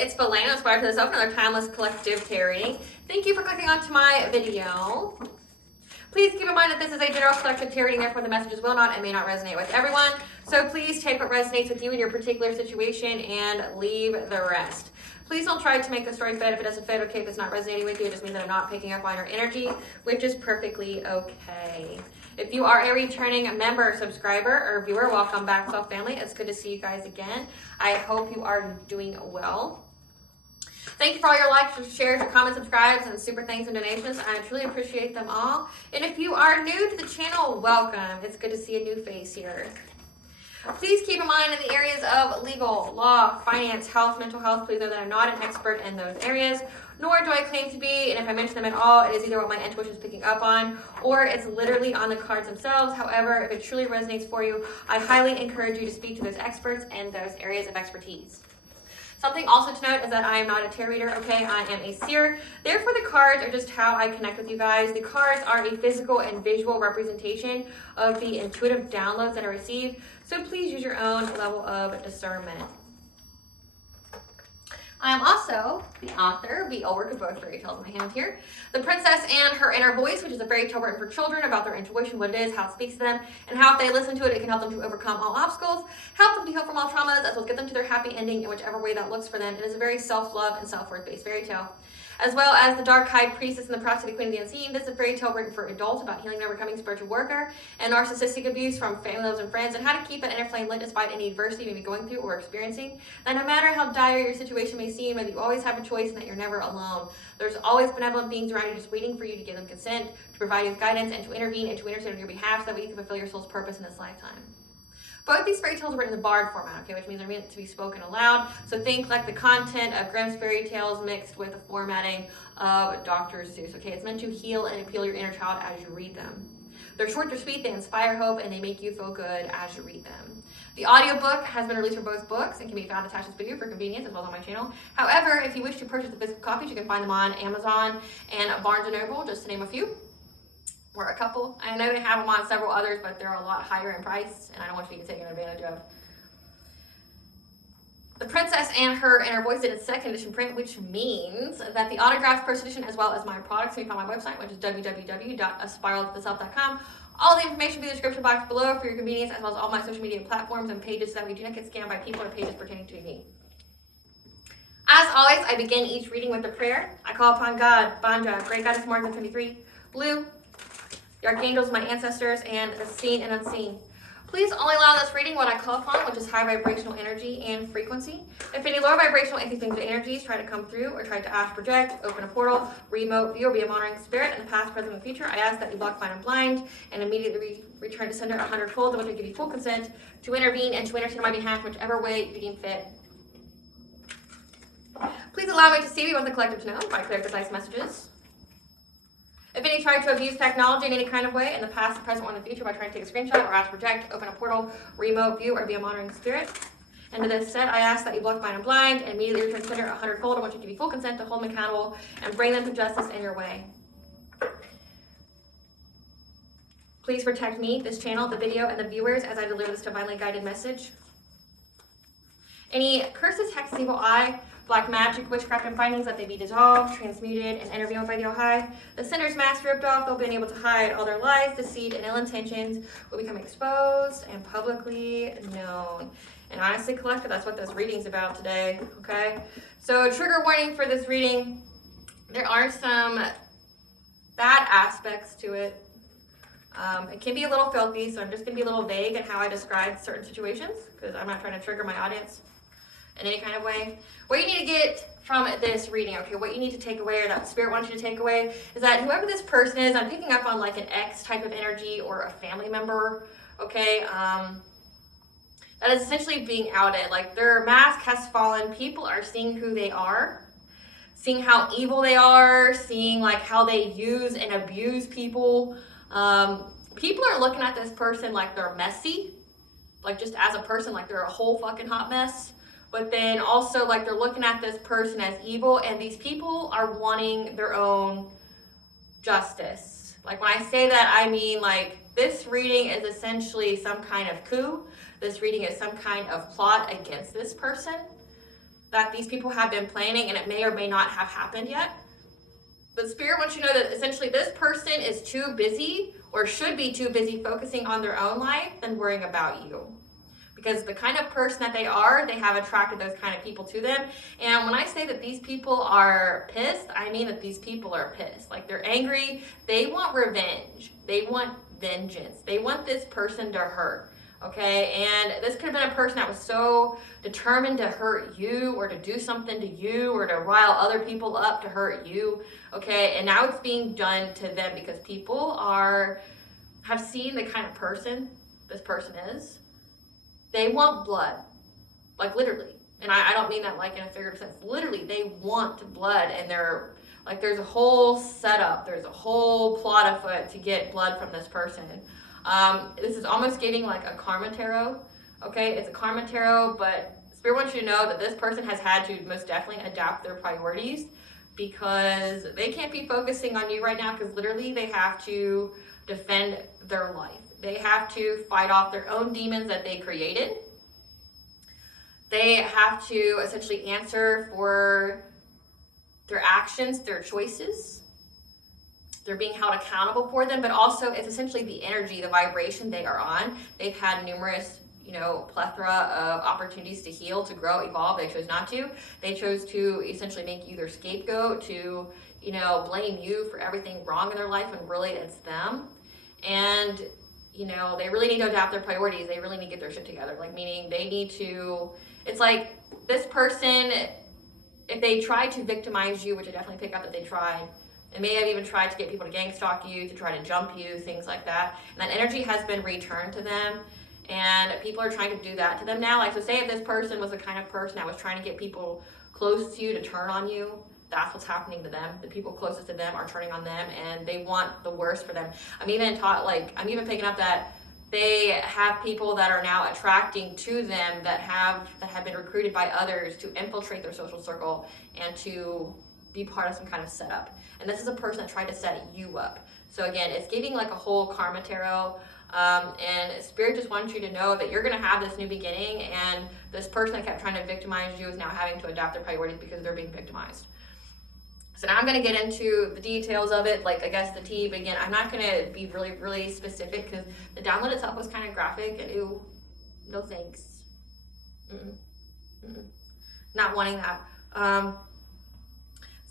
it's Belana, Aspire to the Self, another timeless collective tarot reading. Thank you for clicking onto my video. Please keep in mind that this is a general collective tarot reading, therefore the messages will not and may not resonate with everyone. So please take what resonates with you in your particular situation and leave the rest. Please don't try to make the story fit. If it doesn't fit, okay, if it's not resonating with you, it just means that I'm not picking up on your energy, which is perfectly okay. If you are a returning member, subscriber, or viewer, welcome back, Self Family. It's good to see you guys again. I hope you are doing well. Thank you for all your likes, your shares, your comments, subscribes, and super thanks and donations. I truly appreciate them all. And if you are new to the channel, welcome. It's good to see a new face here. Please keep in mind in the areas of legal, law, finance, health, mental health, please know that I'm not an expert in those areas, nor do I claim to be, and if I mention them at all, it is either what my intuition is picking up on, or it's literally on the cards themselves. However, if it truly resonates for you, I highly encourage you to speak to those experts in those areas of expertise. Something also to note is that I am not a tarot reader, okay? I am a seer. Therefore, the cards are just how I connect with you guys. The cards are a physical and visual representation of the intuitive downloads that I receive. So please use your own level of discernment. I am also the author of the work of both fairy tales in my hand here. The Princess and Her Inner Voice, which is a fairy tale written for children about their intuition, what it is, how it speaks to them, and how if they listen to it, it can help them to overcome all obstacles, help them to heal from all traumas, as well as get them to their happy ending in whichever way that looks for them. It is a very self-love and self-worth based fairy tale. As well as The Dark-Eyed Priestess and the Prophetic Queen of the Unseen. This is a fairy tale written for adults about healing and overcoming spiritual warfare and narcissistic abuse from family members and friends, and how to keep that inner flame lit despite any adversity you may be going through or experiencing. That no matter how dire your situation may seem, that you always have a choice and that you're never alone. There's always benevolent beings around you just waiting for you to give them consent, to provide you with guidance, and to intervene and to intercede on your behalf so that way you can fulfill your soul's purpose in this lifetime. Both these fairy tales are written in the bard format, okay, which means they're meant to be spoken aloud. So think like the content of Grimm's fairy tales mixed with the formatting of Dr. Seuss, okay? It's meant to heal and appeal your inner child as you read them. They're short, they're sweet, they inspire hope, and they make you feel good as you read them. The audiobook has been released for both books and can be found attached to this video for convenience as well as on my channel. However, if you wish to purchase the physical copies, you can find them on Amazon and Barnes & Noble, just to name a few. Or a couple. I know they have them on several others, but they're a lot higher in price, and I don't want you to get taken advantage of. The Princess and Her Inner Voice did its second edition print, which means that the autographed first edition, as well as my products, can be found on my website, which is www.aspiraltotheself.com. All the information will be in the description box below for your convenience, as well as all my social media platforms and pages, so that we do not get scammed by people or pages pertaining to me. As always, I begin each reading with a prayer. I call upon God, Banja, Great Goddess Morgan 23, Blue, the archangels, my ancestors, and the seen and unseen. Please only allow this reading what I call upon, which is high vibrational energy and frequency. If any lower vibrational entities or energies try to come through or try to astral project, open a portal, remote view, or be a monitoring spirit in the past, present, and future, I ask that you block, find, and blind, and immediately return to sender 100-fold, which will give you full consent to intervene and to intercede on my behalf, whichever way you deem fit. Please allow me to see what the collective to know by clear, concise messages. If any try to abuse technology in any kind of way, in the past, the present, or in the future, by trying to take a screenshot or astral project, open a portal, remote view, or be a monitoring spirit. And to this said, I ask that you block, blind, and blind, and immediately return sender 100-fold. I want you to give you full consent to hold them accountable and bring them to justice in your way. Please protect me, this channel, the video, and the viewers as I deliver this divinely guided message. Any curses, hexes, evil eye, black magic, witchcraft, and findings, let they be dissolved, transmuted, and intervened by the All-High. The sinner's mask ripped off, they'll be unable to hide. All their lies, deceit, and ill intentions will become exposed and publicly known. And honestly, collective, that's what this reading's about today, okay? So trigger warning for this reading. There are some bad aspects to it. It can be a little filthy, so I'm just going to be a little vague in how I describe certain situations, because I'm not trying to trigger my audience in any kind of way. What you need to get from this reading, okay, what you need to take away, or that spirit wants you to take away, is that whoever this person is, I'm picking up on like an ex type of energy or a family member, okay, that is essentially being outed. Like their mask has fallen. People are seeing who they are, seeing how evil they are, seeing like how they use and abuse people. People are looking at this person like they're messy, like just as a person, like they're a whole fucking hot mess. But then also like they're looking at this person as evil, and these people are wanting their own justice. Like when I say that, I mean like this reading is essentially some kind of coup. This reading is some kind of plot against this person. that these people have been planning, and it may or may not have happened yet. But Spirit wants you to know that essentially this person is too busy, or should be too busy, focusing on their own life than worrying about you. Because the kind of person that they are, they have attracted those kind of people to them. And when I say that these people are pissed, I mean that these people are pissed. Like, they're angry. They want revenge. They want vengeance. They want this person to hurt. Okay, and this could have been a person that was so determined to hurt you, or to do something to you, or to rile other people up to hurt you. Okay, and now it's being done to them because people have seen the kind of person this person is. They want blood, like literally. And I don't mean that like in a figurative sense. Literally, they want blood, and they're like, there's a whole setup, there's a whole plot afoot to get blood from this person. This is almost giving like a karmatarot. Okay, it's a karmatarot, but Spirit wants you to know that this person has had to most definitely adapt their priorities, because they can't be focusing on you right now, because literally they have to defend their life. They have to fight off their own demons that they created. They have to essentially answer for their actions, their choices. They're being held accountable for them, but also it's essentially the energy, the vibration they are on. They've had numerous, plethora of opportunities to heal, to grow, evolve. They chose not to. They chose to essentially make you their scapegoat, to, blame you for everything wrong in their life, when really it's them. And, they really need to adapt their priorities. They really need to get their shit together. Like, meaning they need to, it's like this person, if they tried to victimize you, which I definitely pick up that they tried, and may have even tried to get people to gang stalk you, to try to jump you, things like that. And that energy has been returned to them. And people are trying to do that to them now. Like, so say if this person was the kind of person that was trying to get people close to you to turn on you, that's what's happening to them. The people closest to them are turning on them, and they want the worst for them. I'm even picking up that they have people that are now attracting to them that have been recruited by others to infiltrate their social circle and to be part of some kind of setup. And this is a person that tried to set you up. So again, it's giving like a whole karma tarot. And Spirit just wants you to know that you're going to have this new beginning, and this person that kept trying to victimize you is now having to adapt their priorities because they're being victimized. So now I'm going to get into the details of it, like I guess the tea, but again, I'm not going to be really, really specific because the download itself was kind of graphic, and ew, no thanks. Not wanting that.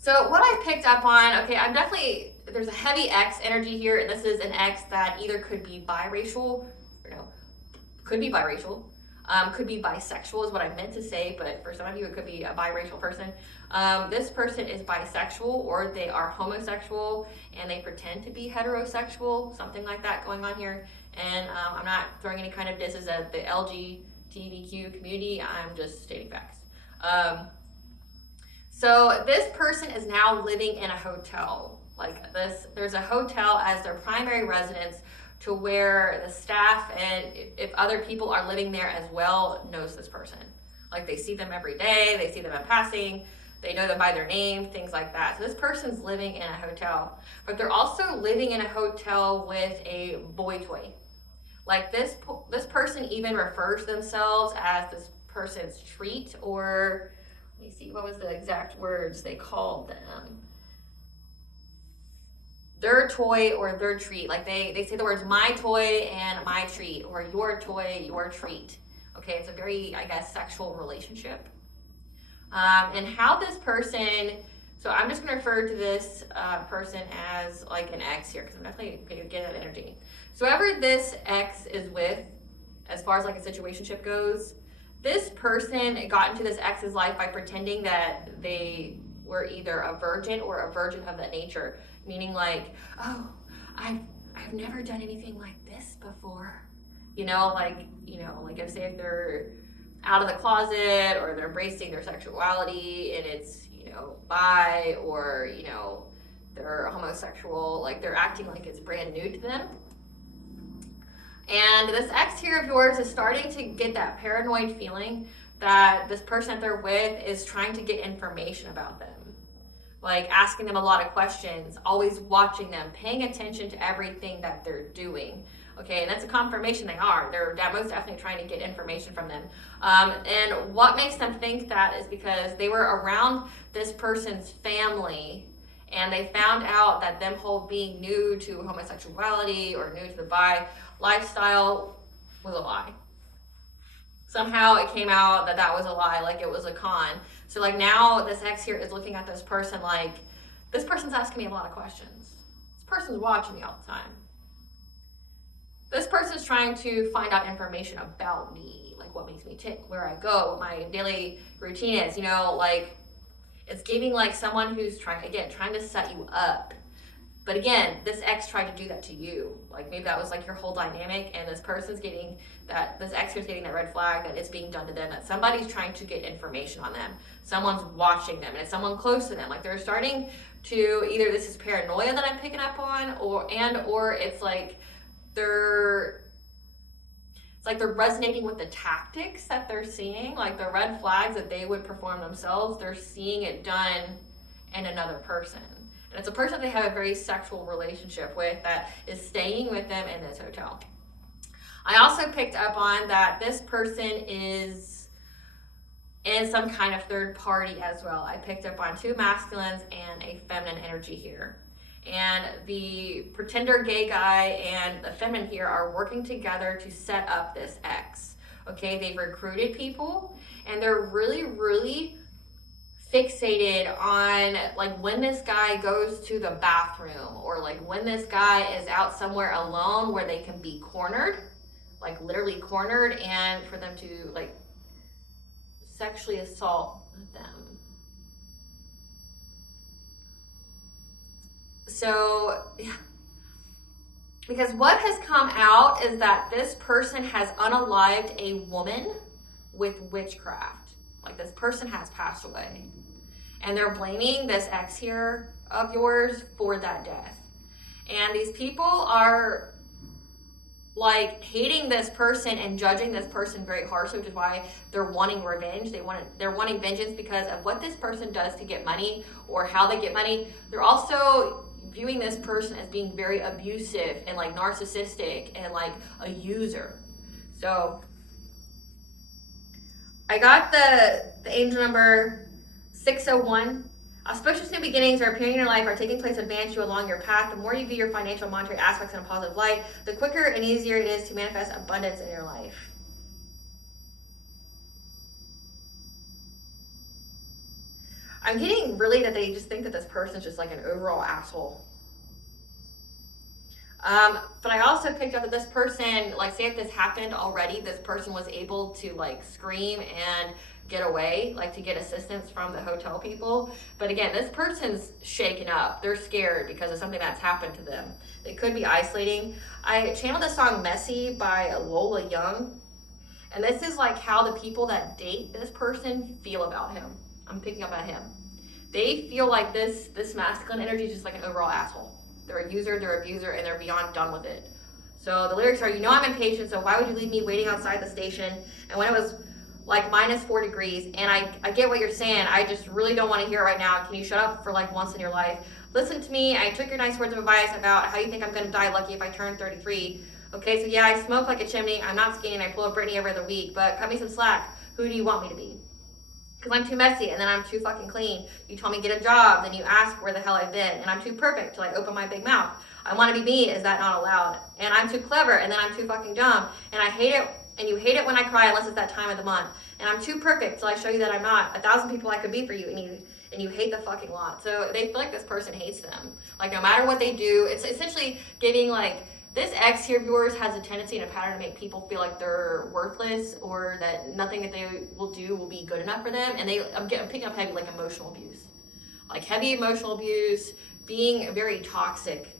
So what I picked up on, okay, there's a heavy X energy here, and this is an X that either could be biracial, could be biracial, could be bisexual is what I meant to say, but for some of you it could be a biracial person. This person is bisexual, or they are homosexual, and they pretend to be heterosexual, something like that going on here. And I'm not throwing any kind of disses at the LGBTQ community, I'm just stating facts. So this person is now living in a hotel. Like this, there's a hotel as their primary residence, to where the staff and if other people are living there as well knows this person. Like they see them every day, they see them in passing, they know them by their name, things like that. So this person's living in a hotel, but they're also living in a hotel with a boy toy. Like this person even refers themselves as this person's treat, or let me see, what was the exact words they called them? Their toy or their treat. Like they say the words my toy and my treat, or your toy, your treat. Okay, it's a very, I guess, sexual relationship. And how this person, so I'm just going to refer to this person as like an X here, because I'm definitely going to get that energy. So whoever this X is with, as far as like a situationship goes, this person got into this X's life by pretending that they were either a virgin or a virgin of that nature. Meaning like, oh, I've never done anything like this before. Like if they're out of the closet, or they're embracing their sexuality and it's, bi, or, they're homosexual, like they're acting like it's brand new to them. And this X here of yours is starting to get that paranoid feeling that this person that they're with is trying to get information about them. Like asking them a lot of questions, always watching them, paying attention to everything that they're doing. Okay, and that's a confirmation they are. They're most definitely trying to get information from them. And what makes them think that is because they were around this person's family and they found out that them whole being new to homosexuality or new to the bi lifestyle was a lie. Somehow it came out that that was a lie, like it was a con. So like now this ex here is looking at this person like, this person's asking me a lot of questions. This person's watching me all the time. This person's trying to find out information about me, like what makes me tick, where I go, what my daily routine is, you know, like it's giving like someone who's trying to set you up. But again, this ex tried to do that to you. Like maybe that was like your whole dynamic and this person's getting that, this ex is getting that red flag that it's being done to them, that somebody's trying to get information on them. Someone's watching them and it's someone close to them. Like they're starting to, either this is paranoia that I'm picking up on or it's like they're resonating with the tactics that they're seeing, like the red flags that they would perform themselves, they're seeing it done in another person. And it's a person they have a very sexual relationship with that is staying with them in this hotel. I also picked up on that this person is in some kind of third party as well. I picked up on 2 masculines and a feminine energy here. And the pretender gay guy and the feminine here are working together to set up this ex. Okay, they've recruited people and they're really, really fixated on like when this guy goes to the bathroom or like when this guy is out somewhere alone where they can be cornered, like literally cornered, and for them to like sexually assault them. So, yeah. Because what has come out is that this person has unalived a woman with witchcraft. Like this person has passed away. And they're blaming this ex here of yours for that death. And these people are like hating this person and judging this person very harshly, which is why they're wanting revenge. They're wanting vengeance because of what this person does to get money or how they get money. They're also viewing this person as being very abusive and like narcissistic and like a user. So I got the angel number 601. Auspicious new beginnings are appearing in your life, are taking place to advance you along your path. The more you view your financial and monetary aspects in a positive light, the quicker and easier it is to manifest abundance in your life. I'm getting really that they just think that this person's just like an overall asshole. But I also picked up that this person, like say if this happened already, this person was able to like scream and get away, like to get assistance from the hotel people. But again, this person's shaken up. They're scared because of something that's happened to them. They could be isolating. I channeled the song Messy by Lola Young. And this is like how the people that date this person feel about him. I'm picking up at him. They feel like this masculine energy is just like an overall asshole. They're a user, they're an abuser, and they're beyond done with it. So the lyrics are, you know I'm impatient, so why would you leave me waiting outside the station? And when it was like -4 degrees, and I get what you're saying, I just really don't want to hear it right now. Can you shut up for like once in your life? Listen to me, I took your nice words of advice about how you think I'm going to die lucky if I turn 33. Okay, so yeah, I smoke like a chimney, I'm not skinny, and I pull up Britney every other week, but cut me some slack. Who do you want me to be? Because I'm too messy, and then I'm too fucking clean. You told me get a job, then you ask where the hell I've been, and I'm too perfect till I open my big mouth. I want to be me, is that not allowed? And I'm too clever, and then I'm too fucking dumb, and I hate it, and you hate it when I cry unless it's that time of the month. And I'm too perfect till I show you that I'm not. 1,000 people I could be for you, and you hate the fucking lot. So they feel like this person hates them. Like no matter what they do, it's essentially giving like, this ex here of yours has a tendency and a pattern to make people feel like they're worthless or that nothing that they will do will be good enough for them. And I'm picking up heavy like emotional abuse. Like heavy emotional abuse, being very toxic.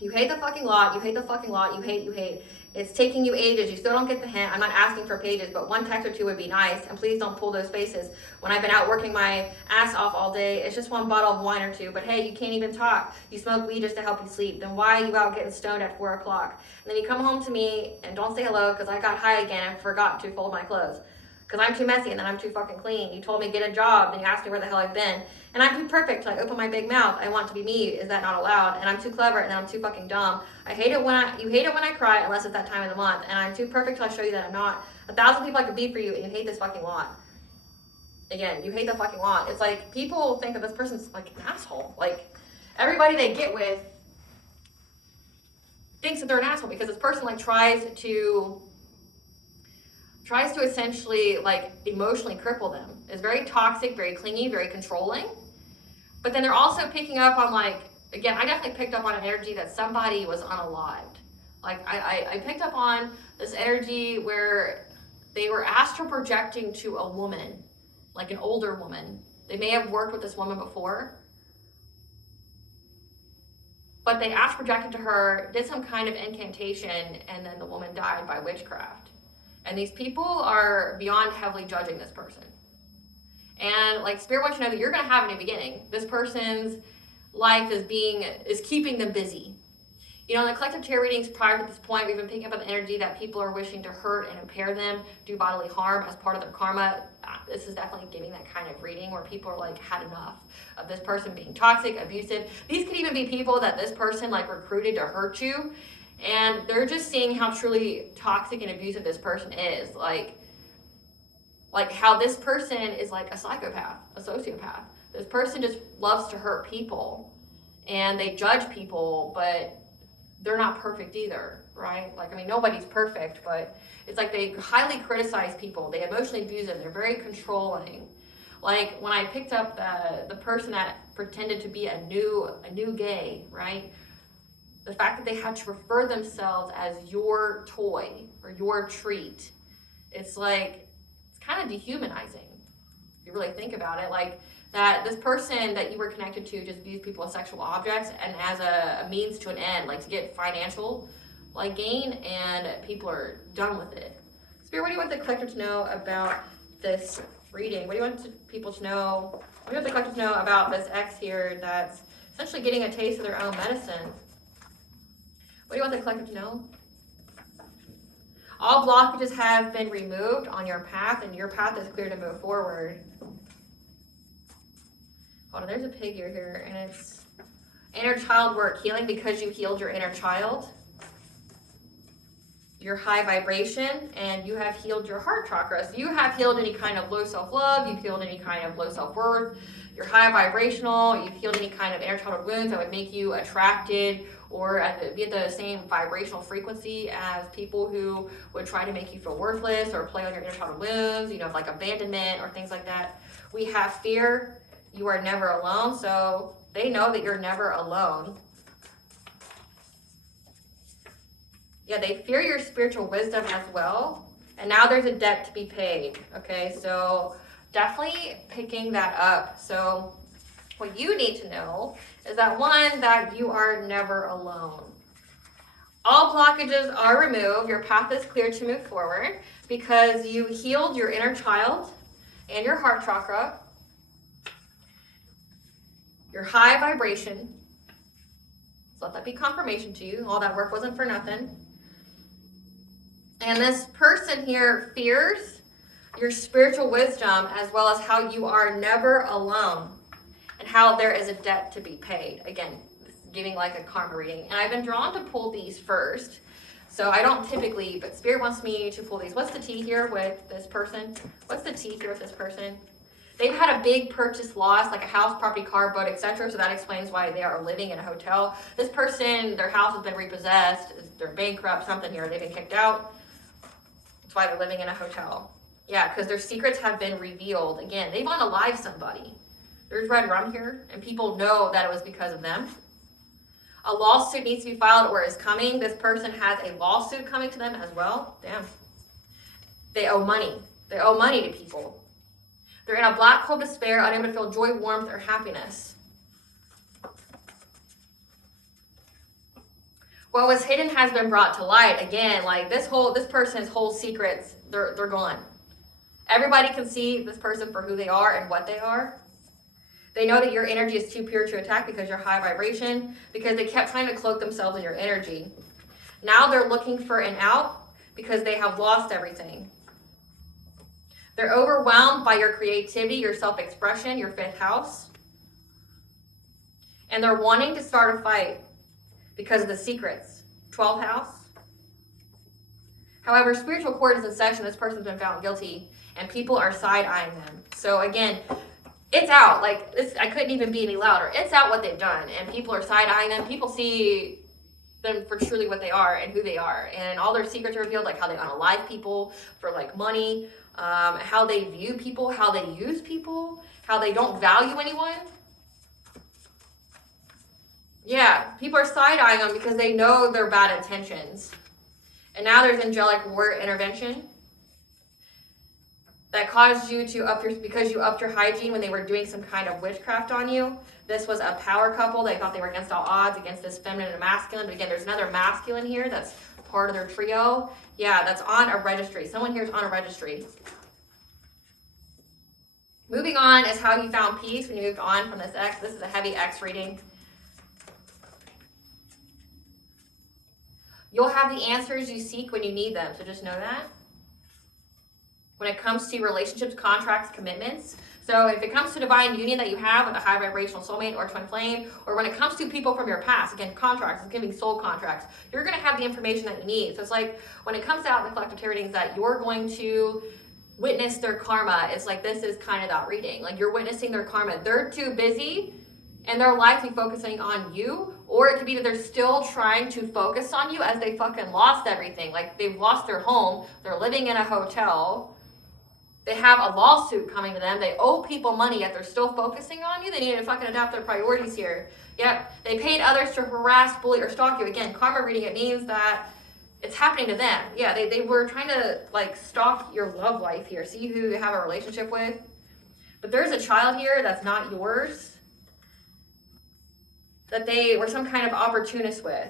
You hate the fucking lot, you hate the fucking lot, you hate. It's taking you ages, you still don't get the hint. I'm not asking for pages, but 1 text or 2 would be nice. And please don't pull those faces. When I've been out working my ass off all day, it's just 1 bottle of wine or 2. But hey, you can't even talk. You smoke weed just to help you sleep. Then why are you out getting stoned at 4 o'clock? And then you come home to me and don't say hello because I got high again and forgot to fold my clothes. Because I'm too messy and then I'm too fucking clean. You told me get a job, then you asked me where the hell I've been. And I'm too perfect to like open my big mouth. I want to be me. Is that not allowed? And I'm too clever and then I'm too fucking dumb. You hate it when I cry unless it's that time of the month. And I'm too perfect till I show you that I'm not. 1,000 people I could be for you and you hate this fucking lot. Again, you hate the fucking lot. It's like people think that this person's like an asshole. Like everybody they get with thinks that they're an asshole because this person like tries to essentially like emotionally cripple them. Is very toxic, very clingy, very controlling. But then they're also picking up on like, again, I definitely picked up on an energy that somebody was unalived. Like I picked up on this energy where they were astral projecting to a woman, like an older woman. They may have worked with this woman before, but they astral projected to her, did some kind of incantation, and then the woman died by witchcraft. And these people are beyond heavily judging this person. And like Spirit wants you to know that you're going to have a new beginning. This person's life is keeping them busy. You know, in the collective tarot readings prior to this point, we've been picking up on the energy that people are wishing to hurt and impair them, do bodily harm as part of their karma. This is definitely giving that kind of reading where people are like had enough of this person being toxic, abusive. These could even be people that this person like recruited to hurt you. And they're just seeing how truly toxic and abusive this person is. Like how this person is like a psychopath, a sociopath. This person just loves to hurt people. And they judge people, but they're not perfect either, right? Like, I mean, nobody's perfect, but it's like they highly criticize people. They emotionally abuse them. They're very controlling. Like when I picked up the person that pretended to be a new gay, right? The fact that they had to refer themselves as your toy or your treat, it's like, it's kind of dehumanizing. If you really think about it, like that this person that you were connected to just views people as sexual objects and as a means to an end, like to get financial like gain, and people are done with it. Spirit, what do you want the collector to know about this reading? What do you want people to know? What do you want the collector to know about this ex here that's essentially getting a taste of their own medicine? What do you want the collector to know? All blockages have been removed on your path, and your path is clear to move forward. Hold on, there's a pig ear here, and it's inner child work, healing because you healed your inner child. Your high vibration, and you have healed your heart chakra. So you have healed any kind of low self-love, you've healed any kind of low self-worth, you're high vibrational, you've healed any kind of inner childhood wounds that would make you attracted or be at the same vibrational frequency as people who would try to make you feel worthless or play on your inner childhood wounds, you know, like abandonment or things like that. We have fear. You are never alone, so they know that you're never alone. Yeah, they fear your spiritual wisdom as well. And now there's a debt to be paid. Okay, so definitely picking that up. So what you need to know is that one, that you are never alone. All blockages are removed. Your path is clear to move forward because you healed your inner child and your heart chakra. Your high vibration. So let that be confirmation to you. All that work wasn't for nothing. And this person here fears your spiritual wisdom as well as how you are never alone and how there is a debt to be paid. Again, giving like a karma reading. And I've been drawn to pull these first. So I don't typically, but Spirit wants me to pull these. What's the T here with this person? What's the T here with this person? They've had a big purchase loss, like a house, property, car, boat, etc. So that explains why they are living in a hotel. This person, their house has been repossessed. They're bankrupt, something here. They've been kicked out. That's why they're living in a hotel. Yeah, because their secrets have been revealed. Again, they've unalived somebody. There's red rum here, and people know that it was because of them. A lawsuit needs to be filed or is coming. This person has a lawsuit coming to them as well. Damn. They owe money. They owe money to people. They're in a black hole of despair, unable to feel joy, warmth, or happiness. What was hidden has been brought to light. Again, like this person's whole secrets, they're gone. Everybody can see this person for who they are and what they are. They know that your energy is too pure to attack because you're high vibration, because they kept trying to cloak themselves in your energy. Now they're looking for an out because they have lost everything. They're overwhelmed by your creativity, your self-expression, your 5th house. And they're wanting to start a fight because of the secrets. 12th house. However, spiritual court is in session. This person's been found guilty and people are side-eyeing them. So again, it's out. Like, this, I couldn't even be any louder. It's out what they've done and people are side-eyeing them. People see them for truly what they are and who they are. And all their secrets are revealed, like how they unalive people for like money, how they view people, how they use people, how they don't value anyone. Yeah, people are side-eyeing them because they know their bad intentions. And now there's angelic intervention that caused you to because you upped your hygiene when they were doing some kind of witchcraft on you. This was a power couple. They thought they were against all odds, against this feminine and masculine. But again, there's another masculine here that's part of their trio. Yeah, that's on a registry. Someone here is on a registry. Moving on is how you found peace when you moved on from this ex. This is a heavy ex reading. You'll have the answers you seek when you need them, so just know that. When it comes to relationships, contracts, commitments. So if it comes to divine union that you have with a high vibrational soulmate or twin flame, or when it comes to people from your past, again, contracts, it's giving soul contracts, you're going to have the information that you need. So it's like when it comes out in the collective tarot readings that you're going to witness their karma, it's like this is kind of that reading. Like you're witnessing their karma. They're too busy and they're likely focusing on you, or it could be that they're still trying to focus on you as they fucking lost everything. Like they've lost their home, they're living in a hotel, they have a lawsuit coming to them, they owe people money, yet they're still focusing on you. They need to fucking adapt their priorities here. Yep, they paid others to harass, bully, or stalk you. Again, karma reading, it means that it's happening to them. Yeah, they were trying to like stalk your love life here, see who you have a relationship with. But there's a child here that's not yours, that they were some kind of opportunist with.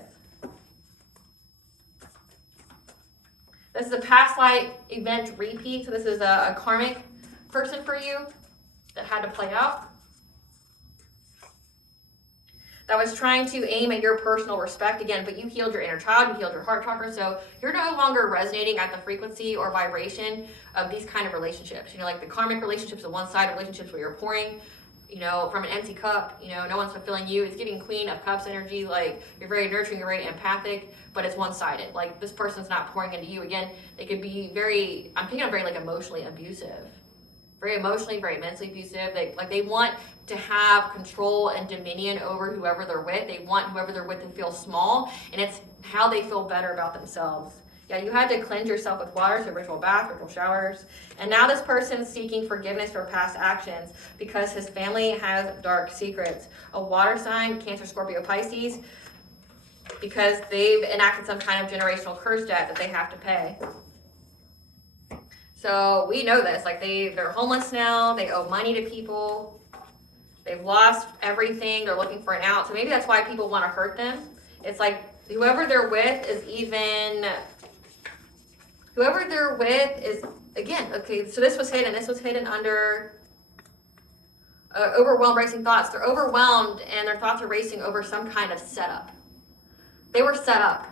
This is a past life event repeat. So this is a karmic person for you that had to play out. That was trying to aim at your personal respect again, but you healed your inner child, you healed your heart chakra, so you're no longer resonating at the frequency or vibration of these kind of relationships. You know, like the karmic relationships, the one-sided relationships where you're pouring, you know, from an empty cup, you know, no one's fulfilling you. It's giving Queen of Cups energy, like you're very nurturing, you're very empathic, but it's one-sided. Like this person's not pouring into you. Again, they could be very, I'm picking up very like emotionally abusive. Very emotionally, very mentally abusive. They want to have control and dominion over whoever they're with. They want whoever they're with to feel small, and it's how they feel better about themselves. Yeah, you had to cleanse yourself with water, so ritual bath, ritual showers. And now this person's seeking forgiveness for past actions because his family has dark secrets. A water sign, Cancer, Scorpio, Pisces, because they've enacted some kind of generational curse debt that they have to pay. So we know this, like they're homeless now, they owe money to people, they've lost everything, they're looking for an out. So maybe that's why people want to hurt them. It's like whoever they're with is again, okay, so this was hidden under overwhelmed racing thoughts. They're overwhelmed and their thoughts are racing over some kind of setup. They were set up,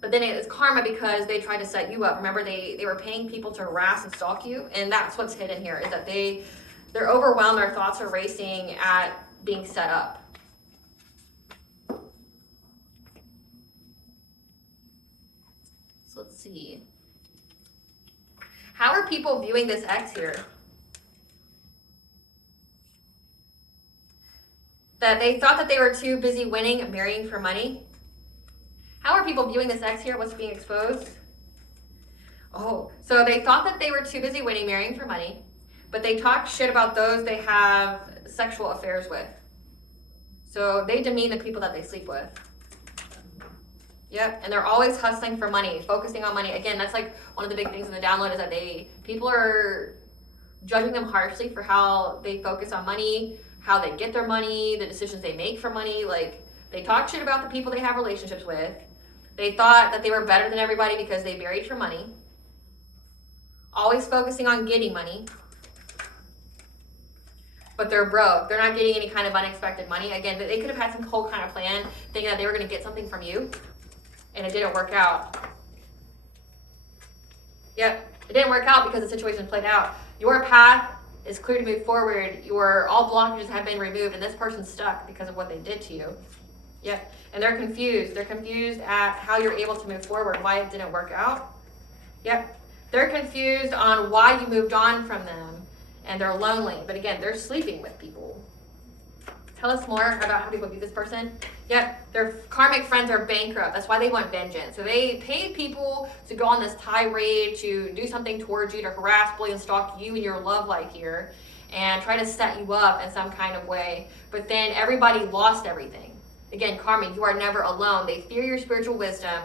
but then it's karma because they tried to set you up. Remember, they were paying people to harass and stalk you, and that's what's hidden here, is that they're overwhelmed, their thoughts are racing at being set up. So let's see. How are people viewing this ex here? That they thought that they were too busy winning and marrying for money. How are people viewing this ex here? What's being exposed? Oh, so they thought that they were too busy winning, marrying for money, but they talk shit about those they have sexual affairs with. So they demean the people that they sleep with. Yep, and they're always hustling for money, focusing on money. Again, that's like one of the big things in the download is that people are judging them harshly for how they focus on money, how they get their money, the decisions they make for money. Like they talk shit about the people they have relationships with. They thought that they were better than everybody because they married for money. Always focusing on getting money. But they're broke. They're not getting any kind of unexpected money. Again, they could have had some whole kind of plan, thinking that they were going to get something from you. And it didn't work out. Yep. It didn't work out because the situation played out. Your path is clear to move forward. All blockages have been removed, and this person's stuck because of what they did to you. Yep. And they're confused. They're confused at how you're able to move forward, why it didn't work out. Yep. They're confused on why you moved on from them, and they're lonely. But again, they're sleeping with people. Tell us more about how people view this person. Yep, their karmic friends are bankrupt. That's why they want vengeance. So they paid people to go on this tirade, to do something towards you, to harass, bully, and stalk you and your love life here, and try to set you up in some kind of way. But then everybody lost everything. Again, karma, you are never alone. They fear your spiritual wisdom.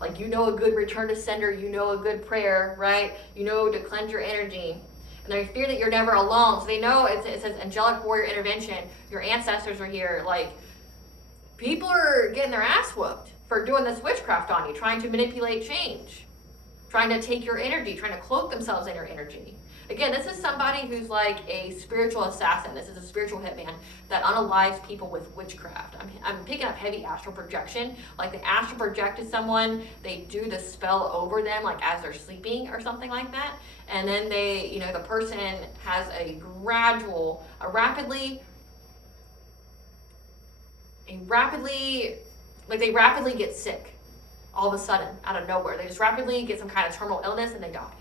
Like, you know a good return to sender, you know a good prayer, right? You know to cleanse your energy. And they fear that you're never alone. So they know it says angelic warrior intervention. Your ancestors are here. Like, people are getting their ass whooped for doing this witchcraft on you, trying to manipulate change, trying to take your energy, trying to cloak themselves in your energy. Again, this is somebody who's like a spiritual assassin. This is a spiritual hitman that unalives people with witchcraft. I'm picking up heavy astral projection. Like, they astral project to someone, they do the spell over them, like as they're sleeping or something like that. And then they, the person has a rapidly, like they rapidly get sick all of a sudden out of nowhere. They just rapidly get some kind of terminal illness and they die.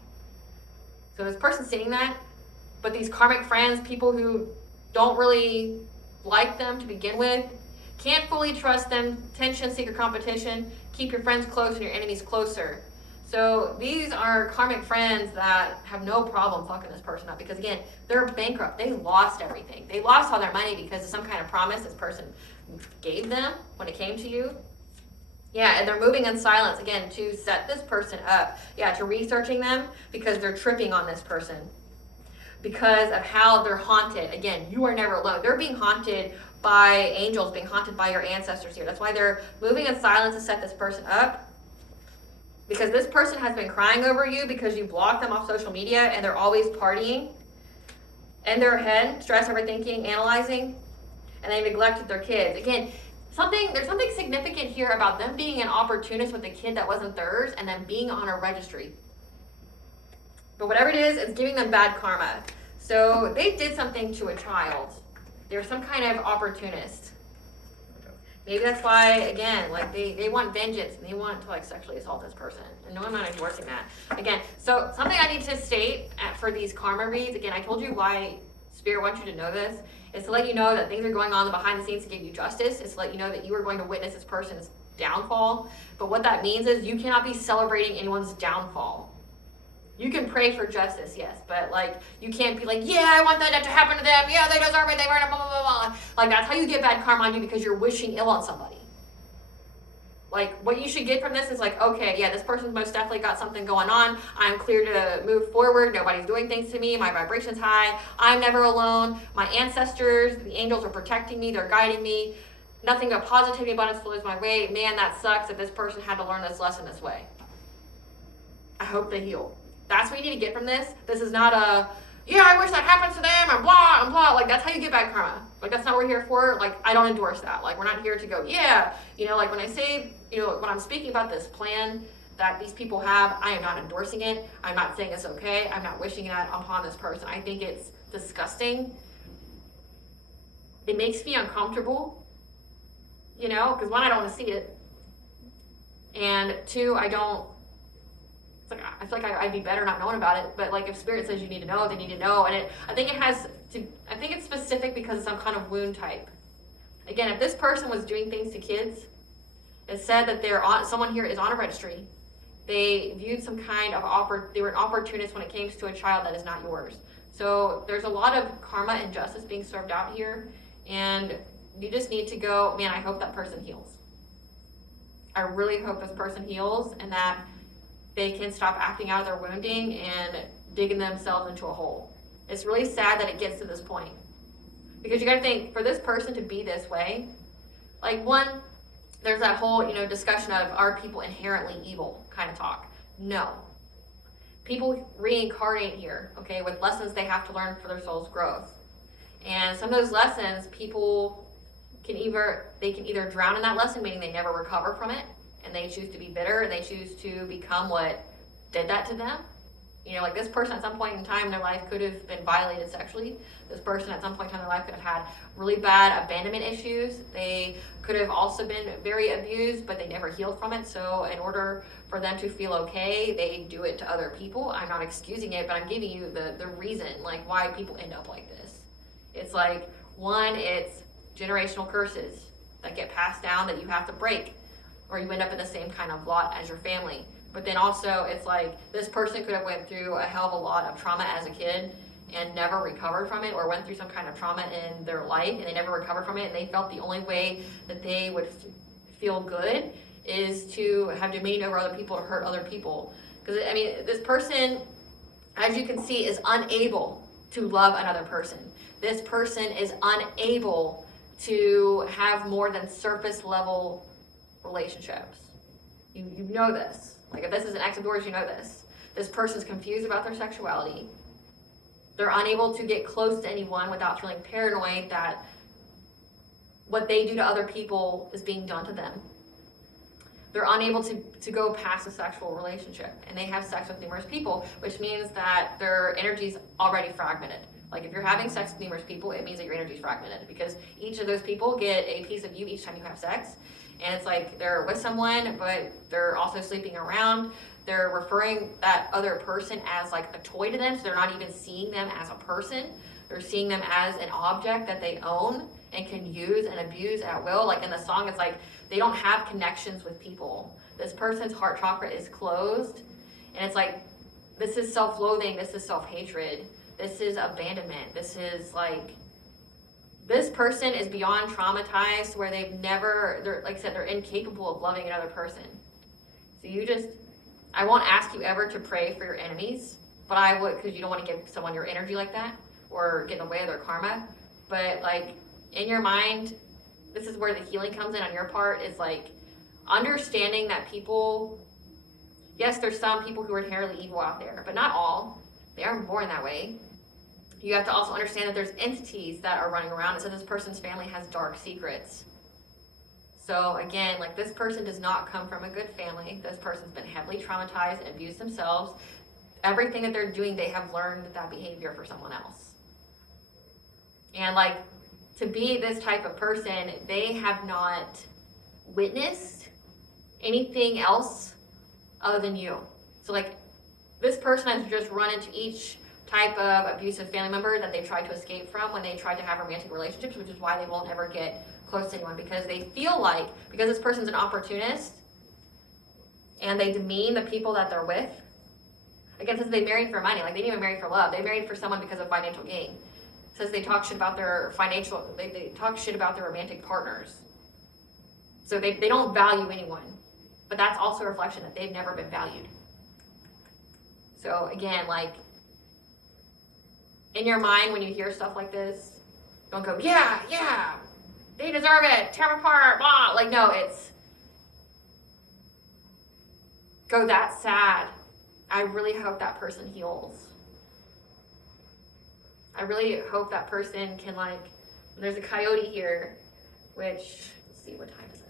So this person's seeing that, but these karmic friends, people who don't really like them to begin with, can't fully trust them, tension, secret competition, keep your friends close and your enemies closer. So these are karmic friends that have no problem fucking this person up because, again, they're bankrupt. They lost everything. They lost all their money because of some kind of promise this person gave them when it came to you. Yeah, and they're moving in silence, again, to set this person up. Yeah, to researching them because they're tripping on this person. Because of how they're haunted. Again, you are never alone. They're being haunted by angels, being haunted by your ancestors here. That's why they're moving in silence to set this person up. Because this person has been crying over you because you blocked them off social media and they're always partying. In their head, stress, overthinking, analyzing, and they neglected their kids. Again, there's something significant here about them being an opportunist with a kid that wasn't theirs and then being on a registry. But whatever it is, it's giving them bad karma. So they did something to a child. They're some kind of opportunist. Maybe that's why, again, like they want vengeance and they want to like sexually assault this person. And no, I'm not endorsing that. Again, so something I need to state for these karma reads, again, I told you why Spirit wants you to know this. Is to let you know that things are going on behind the scenes to give you justice. It's to let you know that you are going to witness this person's downfall. But what that means is you cannot be celebrating anyone's downfall. You can pray for justice, yes, but like you can't be like, yeah, I want that to happen to them. Yeah, they deserve it. They were blah, blah, blah, blah. Like, that's how you get bad karma on you because you're wishing ill on somebody. Like, what you should get from this is like, okay, yeah, this person's most definitely got something going on. I'm clear to move forward. Nobody's doing things to me. My vibration's high. I'm never alone. My ancestors, the angels are protecting me. They're guiding me. Nothing but positivity, abundance flows my way. Man, that sucks that this person had to learn this lesson this way. I hope they heal. That's what you need to get from this. This is not a, yeah, I wish that happens to them, and blah, and blah. Like, that's how you get bad karma. Like, that's not what we're here for. Like, I don't endorse that. Like, we're not here to go, yeah. Like, when I say, when I'm speaking about this plan that these people have, I am not endorsing it. I'm not saying it's okay. I'm not wishing that upon this person. I think it's disgusting. It makes me uncomfortable, because one, I don't want to see it. And two, I feel like I'd be better not knowing about it, but like if Spirit says you need to know, they need to know. And I think it's specific because of some kind of wound type. Again, if this person was doing things to kids, it said that someone here is on a registry. They viewed some kind of they were an opportunist when it came to a child that is not yours. So there's a lot of karma and justice being served out here, and you just need to go, man, I hope that person heals. I really hope this person heals and that they can stop acting out of their wounding and digging themselves into a hole. It's really sad that it gets to this point. Because you gotta think, for this person to be this way, like one, there's that whole, discussion of are people inherently evil kind of talk. No. People reincarnate here, okay, with lessons they have to learn for their soul's growth. And some of those lessons, people can either drown in that lesson, meaning they never recover from it, and they choose to be bitter, and they choose to become what did that to them, You know, like this person at some point in time in their life could have been violated sexually. This person at some point in time in their life could have had really bad abandonment issues. They could have also been very abused, but they never healed from it. So in order for them to feel okay, they do it to other people. I'm not excusing it, but I'm giving you the reason, like why people end up like this. It's like, one, it's generational curses that get passed down that you have to break, or you end up in the same kind of lot as your family. But then also it's like this person could have went through a hell of a lot of trauma as a kid and never recovered from it, or went through some kind of trauma in their life and they never recovered from it, and they felt the only way that they would feel good is to have dominion over other people, to hurt other people. Because I mean, this person, as you can see, is unable to love another person. This person is unable to have more than surface level relationships. You know this. Like if this is an ex of yours, you know this. This person's confused about their sexuality. They're unable to get close to anyone without feeling paranoid that what they do to other people is being done to them. They're unable to go past a sexual relationship, and they have sex with numerous people, which means that their energy's already fragmented. Like if you're having sex with numerous people, it means that your energy's fragmented, because each of those people get a piece of you each time you have sex. And it's like they're with someone, but they're also sleeping around. They're referring that other person as like a toy to them, so they're not even seeing them as a person. They're seeing them as an object that they own and can use and abuse at will. Like in the song, it's like they don't have connections with people. This person's heart chakra is closed, and it's like this is self-loathing, this is self-hatred, this is abandonment, this is like, this person is beyond traumatized where they're like I said, they're incapable of loving another person. So I won't ask you ever to pray for your enemies, but I would, because you don't want to give someone your energy like that or get in the way of their karma. But like in your mind, this is where the healing comes in on your part, is like understanding that people, yes, there's some people who are inherently evil out there, but not all. They aren't born that way. You have to also understand that there's entities that are running around. And so this person's family has dark secrets. So again, like this person does not come from a good family. This person's been heavily traumatized and abused themselves. Everything that they're doing, they have learned that behavior for someone else. And like to be this type of person, they have not witnessed anything else other than you. So like this person has just run into each type of abusive family member that they tried to escape from when they tried to have romantic relationships, which is why they won't ever get close to anyone, because they feel like, because this person's an opportunist and they demean the people that they're with. Again, since they married for money, like they didn't even marry for love, they married for someone because of financial gain. It says they talk shit about their they talk shit about their romantic partners. So they don't value anyone, but that's also a reflection that they've never been valued. So again, like, in your mind, when you hear stuff like this, don't go, yeah, they deserve it, tear them apart, blah. Like, no, it's, go, that's sad. I really hope that person heals. I really hope that person can, like, there's a coyote here, which, let's see, what time is it?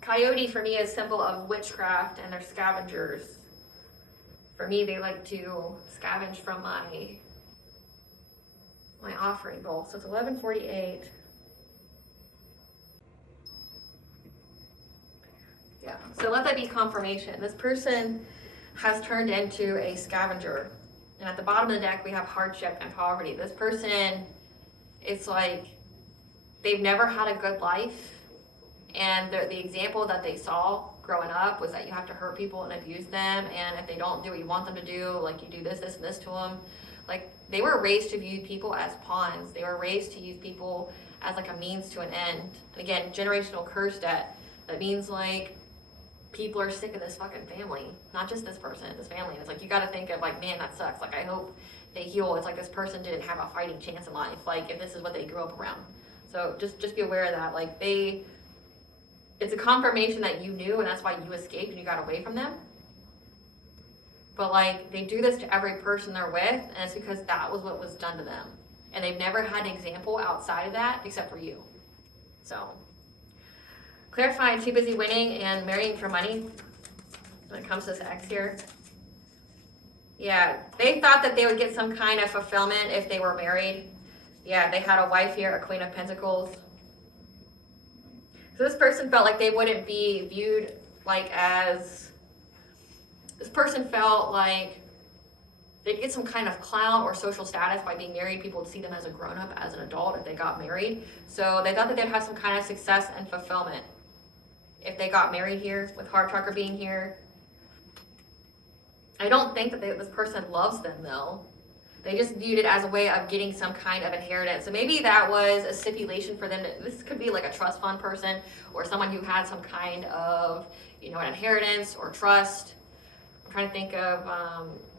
Coyote for me is a symbol of witchcraft, and they're scavengers. For me, they like to scavenge from my offering bowl. So it's 11:48. Yeah, so let that be confirmation. This person has turned into a scavenger. And at the bottom of the deck, we have hardship and poverty. This person, it's like they've never had a good life. And the example that they saw growing up was that you have to hurt people and abuse them. And if they don't do what you want them to do, like you do this, this, and this to them. Like they were raised to view people as pawns. They were raised to use people as like a means to an end. And again, generational curse debt. That means like people are sick of this fucking family. Not just this person, this family. And it's like you got to think of like, man, that sucks. Like I hope they heal. It's like this person didn't have a fighting chance in life. Like if this is what they grew up around. So just be aware of that. Like it's a confirmation that you knew, and that's why you escaped and you got away from them. But like they do this to every person they're with, and it's because that was what was done to them. And they've never had an example outside of that except for you. So clarify, too busy winning and marrying for money. when it comes to this ex here. Yeah, they thought that they would get some kind of fulfillment if they were married. Yeah, they had a wife here, a Queen of Pentacles. So this person felt like they wouldn't be viewed like as, this person felt like they'd get some kind of clout or social status by being married. People would see them as a grown-up, as an adult if they got married. So they thought that they'd have some kind of success and fulfillment if they got married here, with heart chakra being here. I don't think that this person loves them though. They just viewed it as a way of getting some kind of inheritance. So maybe that was a stipulation for them. This could be like a trust fund person or someone who had some kind of, you know, an inheritance or trust. I'm trying to think of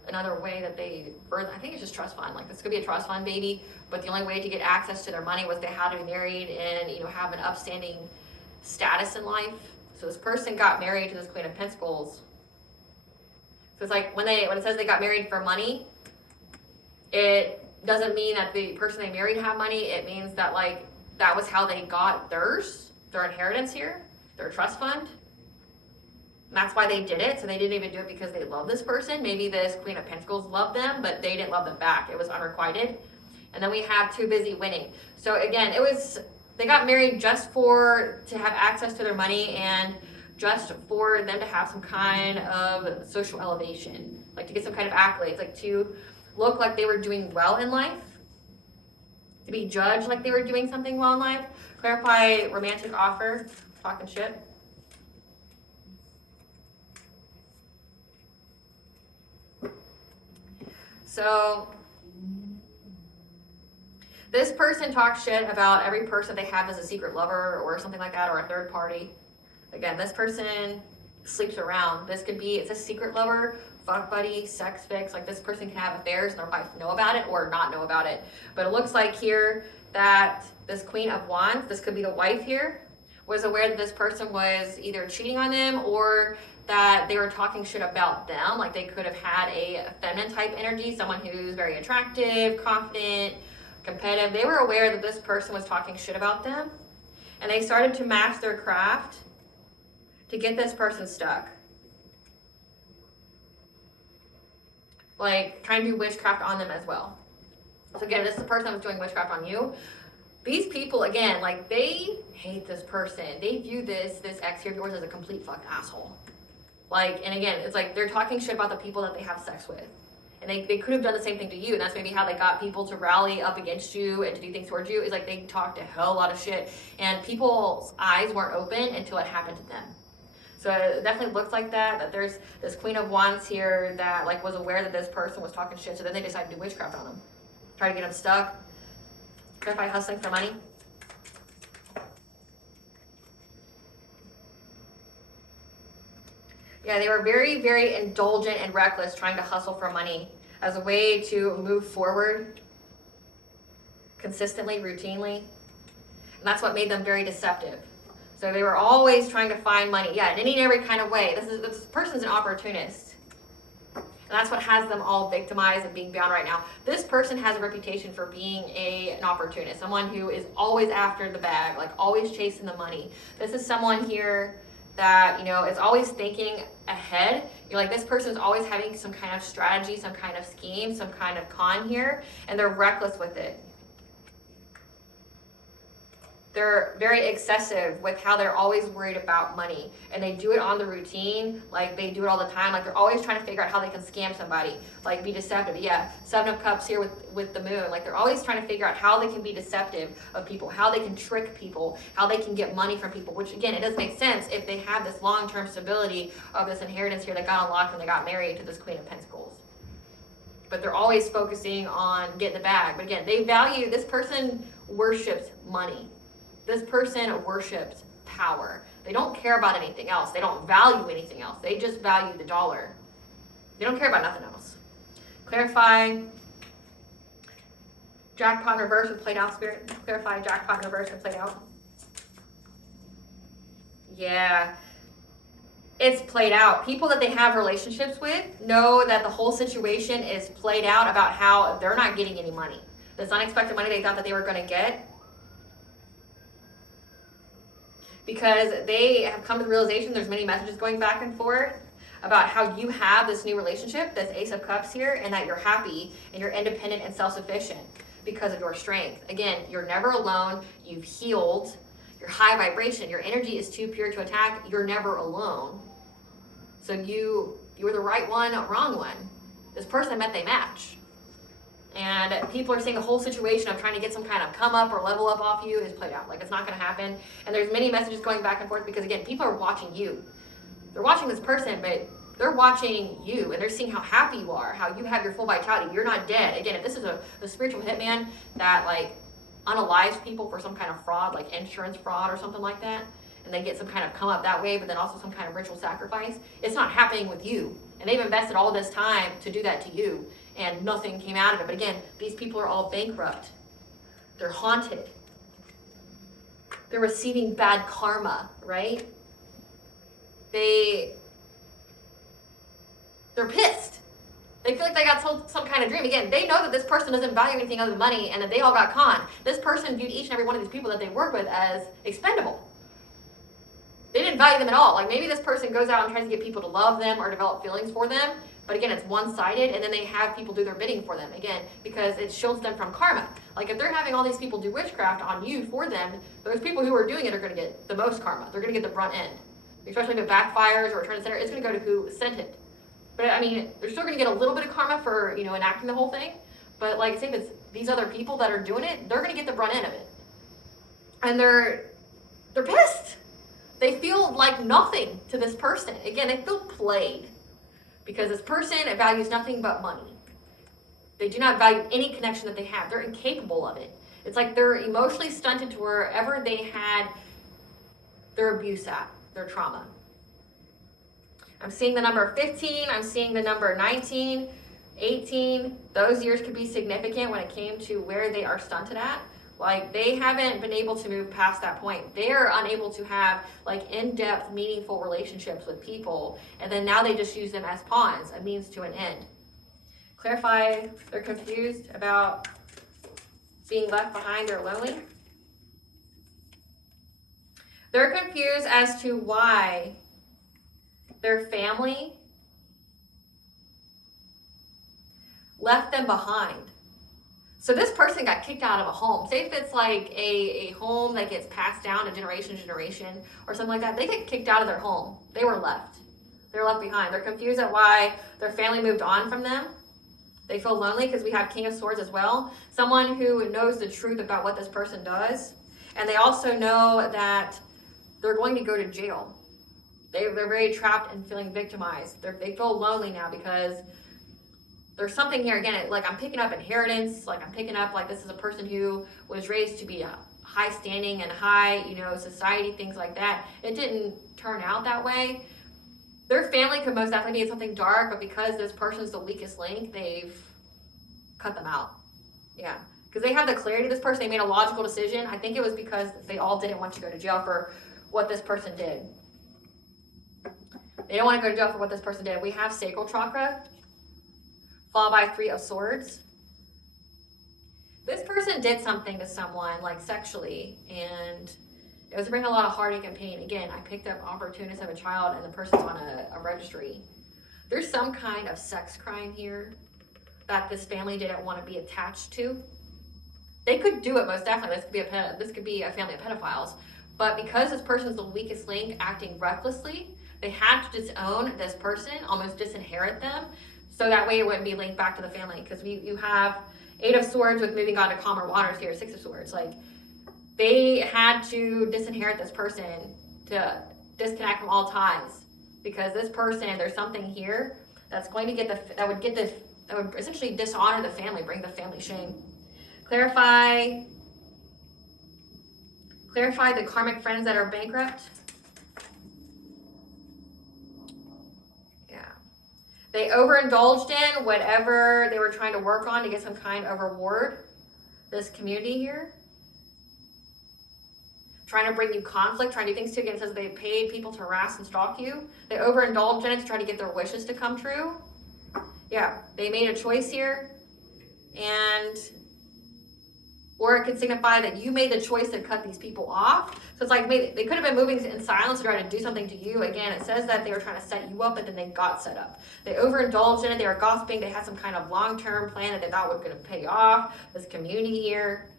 another way that they birth. I think it's just trust fund. Like this could be a trust fund baby, but the only way to get access to their money was they had to be married and, you know, have an upstanding status in life. So this person got married to this Queen of Pentacles. So it's like when it says they got married for money, it doesn't mean that the person they married had money. It means that like that was how they got theirs, their inheritance here, their trust fund. And that's why they did it. So they didn't even do it because they love this person. Maybe this Queen of Pentacles loved them, but they didn't love them back. It was unrequited. And then we have too busy winning. So again, they got married just to have access to their money and just for them to have some kind of social elevation, like to get some kind of accolades, like to look like they were doing well in life, to be judged like they were doing something well in life. Clarify romantic offer, talking shit. So this person talks shit about every person they have as a secret lover or something like that, or a third party. Again, this person sleeps around. This could be, it's a secret lover, fuck buddy, sex fix. Like this person can have affairs and their wife know about it or not know about it. But it looks like here that this Queen of Wands, this could be the wife here, was aware that this person was either cheating on them or that they were talking shit about them. Like they could have had a feminine type energy, someone who's very attractive, confident, competitive. They were aware that this person was talking shit about them, and they started to master their craft to get this person stuck. Like trying to do witchcraft on them as well. So again, this is the person that was doing witchcraft on you. These people, again, like they hate this person. They view this ex here of yours as a complete fuck asshole. Like, and again, it's like they're talking shit about the people that they have sex with. And they could have done the same thing to you, and that's maybe how they got people to rally up against you and to do things towards you, is like they talked a hell lot of shit, and people's eyes weren't open until it happened to them. So it definitely looks like that there's this Queen of Wands here that like was aware that this person was talking shit, so then they decided to do witchcraft on them. Try to get them stuck. Clarify hustling for money. Yeah, they were very, very indulgent and reckless trying to hustle for money as a way to move forward consistently, routinely. And that's what made them very deceptive. So they were always trying to find money. Yeah, in any and every kind of way. This person's an opportunist. And that's what has them all victimized and being bound right now. This person has a reputation for being an opportunist, someone who is always after the bag, like always chasing the money. This is someone here that, you know, is always thinking ahead. You're like, this person is always having some kind of strategy, some kind of scheme, some kind of con here, and they're reckless with it. They're very excessive with how they're always worried about money, and they do it on the routine. Like they do it all the time. Like they're always trying to figure out how they can scam somebody, like be deceptive. Yeah, Seven of Cups here with the moon. Like they're always trying to figure out how they can be deceptive of people, how they can trick people, how they can get money from people, which again, it does make sense if they have this long-term stability of this inheritance here that got unlocked when they got married to this Queen of Pentacles. But they're always focusing on getting the bag. But again, they value, this person worships money. This person worships power. They don't care about anything else. They don't value anything else. They just value the dollar. They don't care about nothing else. Clarify. Jackpot in reverse and played out, Spirit. Clarify jackpot in reverse and played out. Yeah. It's played out. People that they have relationships with know that the whole situation is played out about how they're not getting any money. This unexpected money they thought that they were going to get, because they have come to the realization there's many messages going back and forth about how you have this new relationship, this Ace of Cups here, and that you're happy and you're independent and self-sufficient because of your strength. Again, you're never alone. You've healed. You're high vibration. Your energy is too pure to attack. You're never alone. So you were the right one, wrong one. This person I met, they match. And people are saying the whole situation of trying to get some kind of come up or level up off you is played out. Like, it's not going to happen. And there's many messages going back and forth because, again, people are watching you. They're watching this person, but they're watching you, and they're seeing how happy you are, how you have your full vitality. You're not dead. Again, if this is the spiritual hitman that, like, unalives people for some kind of fraud, like insurance fraud or something like that, and they get some kind of come up that way, but then also some kind of ritual sacrifice, it's not happening with you. And they've invested all this time to do that to you, and nothing came out of it. But again, these people are all bankrupt. They're haunted. They're receiving bad karma, right? They're pissed. They feel like they got sold some kind of dream. Again, they know that this person doesn't value anything other than money and that they all got conned. This person viewed each and every one of these people that they work with as expendable. They didn't value them at all. Like, maybe this person goes out and tries to get people to love them or develop feelings for them. But again, it's one-sided, and then they have people do their bidding for them. Again, because it shields them from karma. Like, if they're having all these people do witchcraft on you for them, those people who are doing it are going to get the most karma. They're going to get the brunt end. Especially if it backfires or return to center, it's going to go to who sent it. But I mean, they're still going to get a little bit of karma for, enacting the whole thing. But like I say, if it's these other people that are doing it, they're going to get the brunt end of it. And they're pissed. They feel like nothing to this person. Again, they feel played. Because this person values nothing but money. They do not value any connection that they have. They're incapable of it. It's like they're emotionally stunted to wherever they had their abuse at, their trauma. I'm seeing the number 15. I'm seeing the number 19, 18. Those years could be significant when it came to where they are stunted at. Like, they haven't been able to move past that point. They are unable to have, like, in-depth, meaningful relationships with people. And then now they just use them as pawns, a means to an end. Clarify, they're confused about being left behind or lonely. They're confused as to why their family left them behind. So this person got kicked out of a home. Say if it's like a home that gets passed down to generation to generation or something like that, they get kicked out of their home. They were left. They're left behind. They're confused at why their family moved on from them. They feel lonely because we have King of Swords as well. Someone who knows the truth about what this person does. And they also know that they're going to go to jail. They're very trapped and feeling victimized. They feel lonely now because there's something here. Again, like, I'm picking up inheritance. Like, I'm picking up, like, this is a person who was raised to be a high standing and high, society, things like that. It didn't turn out that way. Their family could most definitely be in something dark, but because this person's the weakest link, they've cut them out. Yeah. Because they had the clarity of this person. They made a logical decision. I think it was because they all didn't want to go to jail for what this person did. They don't want to go to jail for what this person did. We have sacral chakra, followed by 3 of Swords. This person did something to someone, like sexually, and it was bringing a lot of heartache and pain. Again, I picked up opportunist of a child, and the person's on a registry. There's some kind of sex crime here that this family didn't want to be attached to. They could do it most definitely. This could be a family of pedophiles. But because this person's the weakest link, acting recklessly, they had to disown this person, almost disinherit them, so that way it wouldn't be linked back to the family. Because you have 8 of Swords with moving on to calmer waters here, 6 of Swords. Like, they had to disinherit this person to disconnect from all ties. Because this person, there's something here that's going to that would essentially dishonor the family, bring the family shame. Clarify the karmic friends that are bankrupt. They overindulged in whatever they were trying to work on to get some kind of reward. This community here. Trying to bring you conflict, trying to do things to you. Again, it says they paid people to harass and stalk you. They overindulged in it to try to get their wishes to come true. Yeah, they made a choice here. And Or it could signify that you made the choice to cut these people off. So it's like maybe they could have been moving in silence to try to do something to you. Again, it says that they were trying to set you up, but then they got set up. They overindulged in it. They were gossiping. They had some kind of long-term plan that they thought was going to pay off. This community here,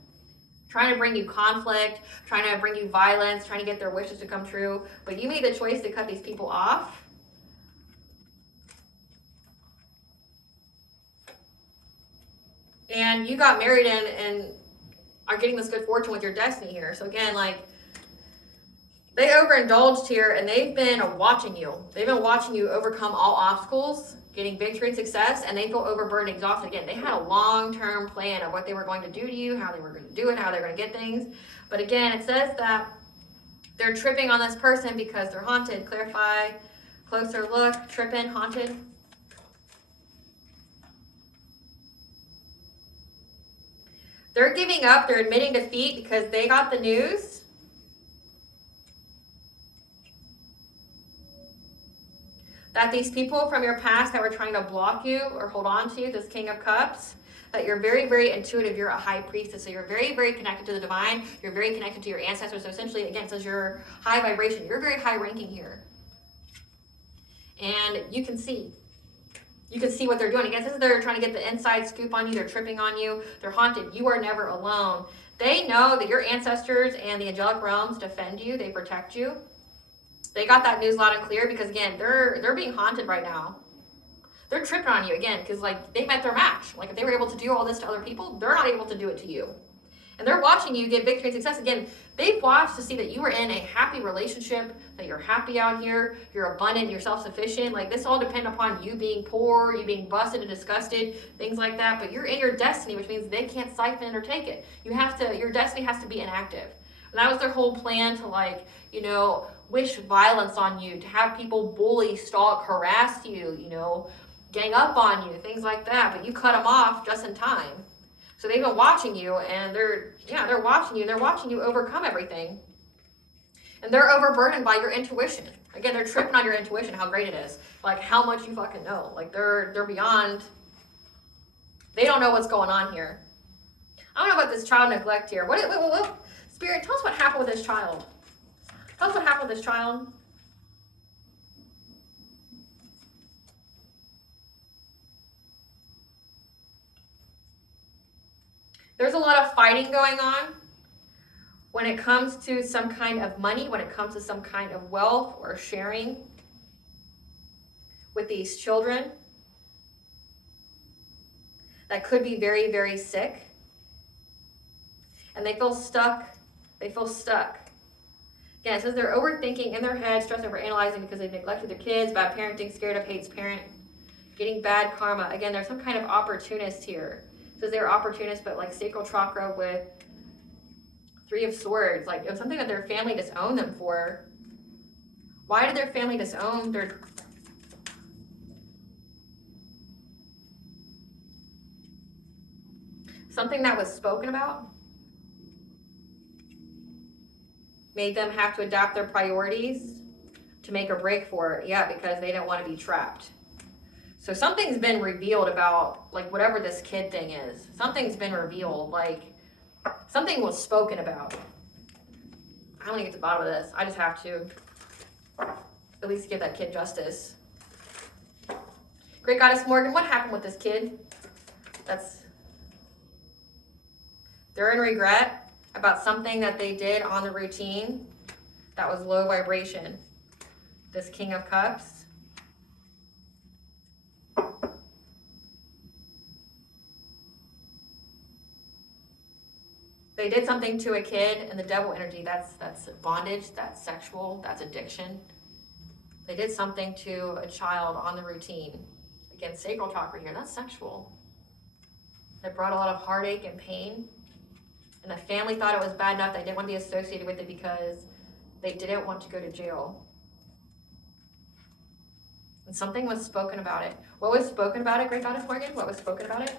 trying to bring you conflict, trying to bring you violence, trying to get their wishes to come true. But you made the choice to cut these people off. And you got married and are getting this good fortune with your destiny here. So again, like, they overindulged here and they've been watching you. They've been watching you overcome all obstacles, getting victory and success, and they feel overburdened, exhausted. Again, they had a long-term plan of what they were going to do to you, how they were going to do it, how they were going to get things. But again, it says that they're tripping on this person because they're haunted. Clarify, closer look, tripping, haunted. They're giving up, they're admitting defeat because they got the news that these people from your past that were trying to block you or hold on to you, this King of Cups, that you're very, very intuitive. You're a high priestess, so you're very, very connected to the divine. You're very connected to your ancestors. So essentially, again, it says you're high vibration. You're very high ranking here. And you can see. You can see what they're doing. Again, this is they're trying to get the inside scoop on you. They're tripping on you. They're haunted. You are never alone. They know that your ancestors and the angelic realms defend you. They protect you. They got that news loud and clear because, again, they're being haunted right now. They're tripping on you, again, because, like, they met their match. Like, if they were able to do all this to other people, they're not able to do it to you. And they're watching you get victory and success. Again, they've watched to see that you are in a happy relationship, that you're happy out here, you're abundant, you're self-sufficient. Like, this all depends upon you being poor, you being busted and disgusted, things like that. But you're in your destiny, which means they can't siphon it or take it. Your destiny has to be inactive. And that was their whole plan to, like, you know, wish violence on you, to have people bully, stalk, harass you, you know, gang up on you, things like that. But you cut them off just in time. So they've been watching you, and they're watching you, and they're watching you overcome everything. And they're overburdened by your intuition. Again, they're tripping on your intuition, how great it is. Like, how much you fucking know. Like, they're beyond, they don't know what's going on here. I don't know about this child neglect here. What? Spirit, tell us what happened with this child. Tell us what happened with this child. There's a lot of fighting going on when it comes to some kind of money, when it comes to some kind of wealth or sharing with these children that could be very, very sick. And they feel stuck. They feel stuck. Again, it says they're overthinking in their head, stressing over analyzing because they've neglected their kids, bad parenting, scared of, hates parent, getting bad karma. Again, there's some kind of opportunist here. It says they're opportunists, but like sacral chakra with 3 of Swords. Like, it was something that their family disowned them for. Why did their family disown their... Something that was spoken about made them have to adapt their priorities to make a break for it. Yeah, because they didn't want to be trapped. So something's been revealed about, like, whatever this kid thing is. Something's been revealed. Like, something was spoken about. I want to get to the bottom of this. I just have to at least give that kid justice. Great Goddess Morgan, what happened with this kid? They're in regret about something that they did on the routine that was low vibration. This King of Cups. They did something to a kid, and the devil energy, that's bondage, that's sexual, that's addiction. They did something to a child on the routine. Again, sacral chakra here, that's sexual. That brought a lot of heartache and pain. And the family thought it was bad enough they didn't want to be associated with it because they didn't want to go to jail. And something was spoken about it. What was spoken about it, Great Goddess Morgan? What was spoken about it?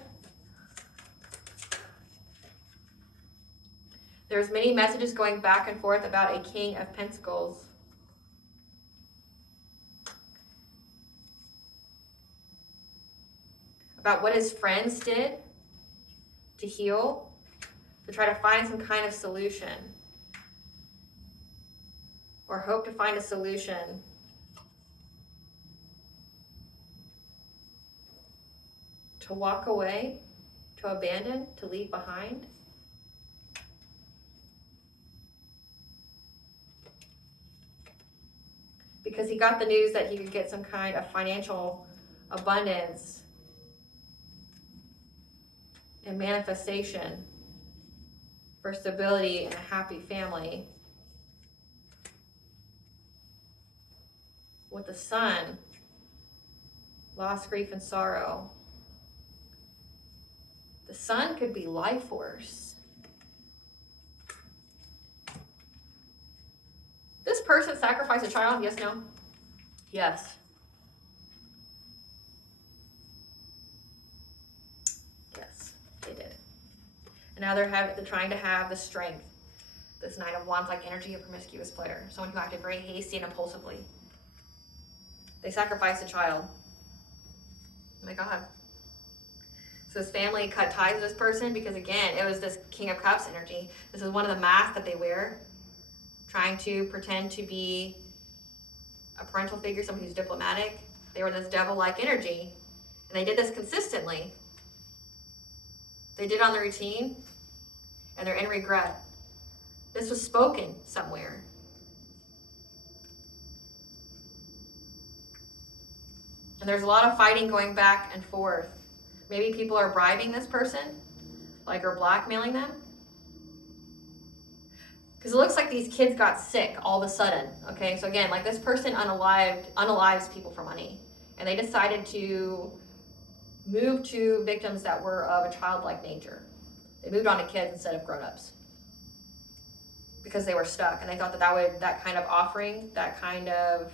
There's many messages going back and forth about a King of Pentacles. About what his friends did to heal. to try to find some kind of solution, or hope to find a solution. To walk away, to abandon, to leave behind. Because he got the news that he could get some kind of financial abundance and manifestation for stability and a happy family. With the Sun, loss, grief, and sorrow. The Sun could be life force. This person sacrificed a child? Yes, no? Yes. Yes, they did. And now they're trying to have the strength. This Knight of Wands, like energy, a promiscuous player. Someone who acted very hasty and impulsively. They sacrificed a child. Oh my God. So his family cut ties with this person because, again, it was this King of Cups energy. This is one of the masks that they wear, trying to pretend to be a parental figure, someone who's diplomatic. They were this devil-like energy, and they did this consistently. They did on the routine, and they're in regret. This was spoken somewhere. And there's a lot of fighting going back and forth. Maybe people are bribing this person, like, or blackmailing them. Because it looks like these kids got sick all of a sudden, okay? So again, like, this person unalives people for money. And they decided to move to victims that were of a childlike nature. They moved on to kids instead of grown-ups. Because they were stuck, and they thought that kind of offering, that kind of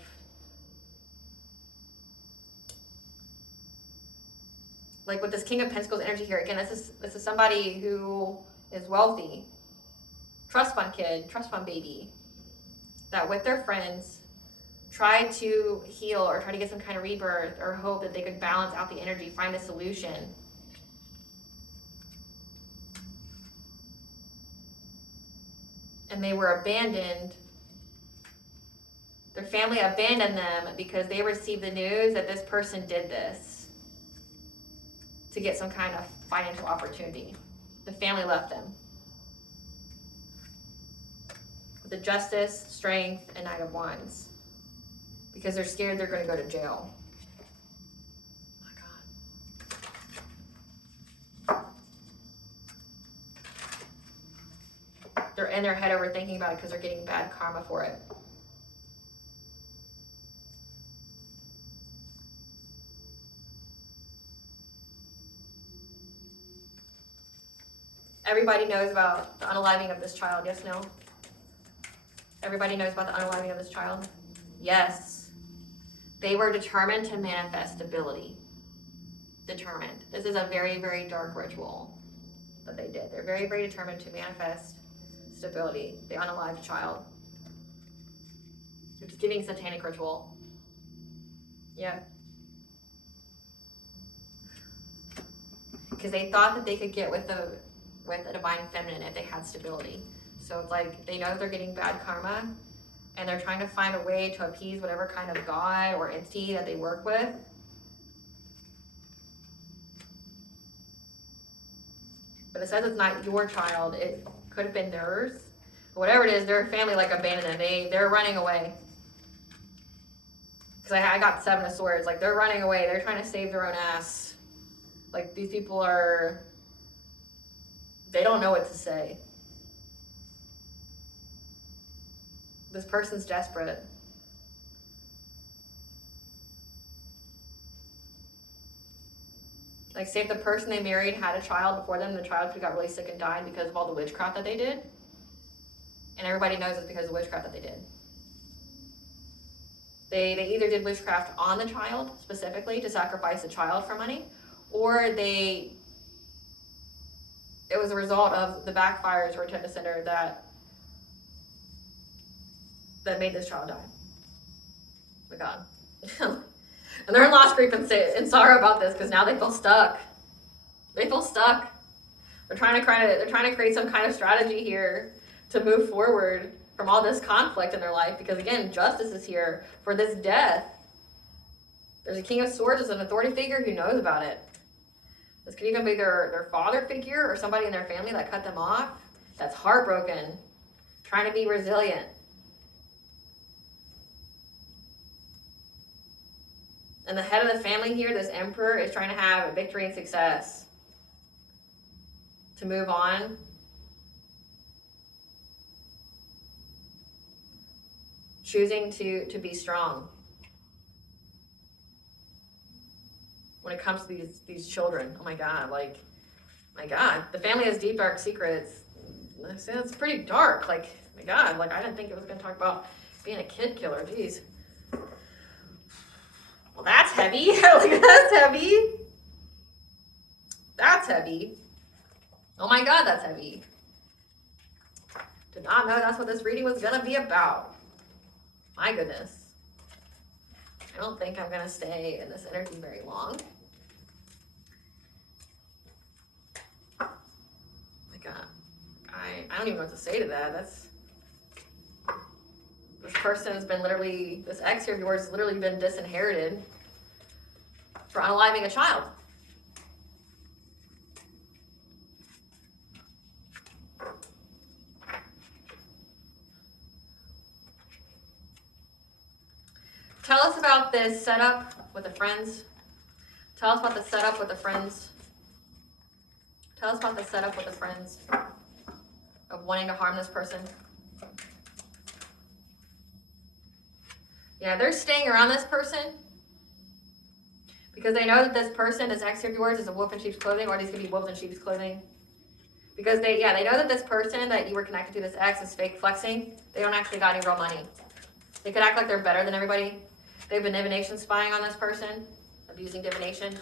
like with this King of Pentacles energy here, again, this is somebody who is wealthy, trust fund kid, trust fund baby, that with their friends tried to heal or try to get some kind of rebirth or hope that they could balance out the energy, find a solution. And they were abandoned. Their family abandoned them because they received the news that this person did this to get some kind of financial opportunity. The family left them. With the Justice, Strength, and Knight of Wands. Because they're scared they're going to go to jail. Oh my God. They're in their head overthinking about it because they're getting bad karma for it. Everybody knows about the unaliving of this child, yes, no? Everybody knows about the unaliving of this child? Yes. They were determined to manifest stability. Determined. This is a very, very dark ritual that they did. They're very, very determined to manifest stability. They unalived a child. Which is giving satanic ritual. Yeah. Because they thought that they could get with a divine feminine if they had stability. So it's like they know that they're getting bad karma and they're trying to find a way to appease whatever kind of god or entity that they work with. But it says it's not your child. It could have been theirs. But whatever it is, their family like abandoned them. They're running away. Because I got 7 of Swords. Like, they're running away. They're trying to save their own ass. Like, these people are... They don't know what to say. This person's desperate. Like, say if the person they married had a child before them, the child could have got really sick and died because of all the witchcraft that they did. And everybody knows it's because of the witchcraft that they did. They either did witchcraft on the child, specifically, to sacrifice the child for money, or it was a result of the backfires or attempt to center that made this child die. Oh my God. And they're in lost grief and sorrow about this because now they feel stuck. They feel stuck. They're trying to create some kind of strategy here to move forward from all this conflict in their life, because again, justice is here for this death. There's a King of Swords as an authority figure who knows about it. This could even be their father figure or somebody in their family that cut them off, that's heartbroken, trying to be resilient. And the head of the family here, this emperor, is trying to have a victory and success to move on. Choosing to be strong when it comes to these children. Oh my God, like, my God. The family has deep, dark secrets. It's pretty dark. Like, my God, like, I didn't think it was going to talk about being a kid killer. Jeez. Well, that's heavy. Like, that's heavy. That's heavy. Oh my God, that's heavy. Did not know that's what this reading was going to be about. My goodness. I don't think I'm going to stay in this energy very long. My God. I don't even know what to say to that. This person's been literally, this ex here of yours has literally been disinherited for unaliving a child. Tell us about this setup with the friends. Tell us about the setup with the friends. Tell us about the setup with the friends of wanting to harm this person. Yeah, they're staying around this person because they know that this person, this ex of yours, is a wolf in sheep's clothing, or these could be wolves in sheep's clothing. Because they know that this person that you were connected to, this ex, is fake flexing. They don't actually got any real money. They could act like they're better than everybody. They've been divination spying on this person, abusing divination.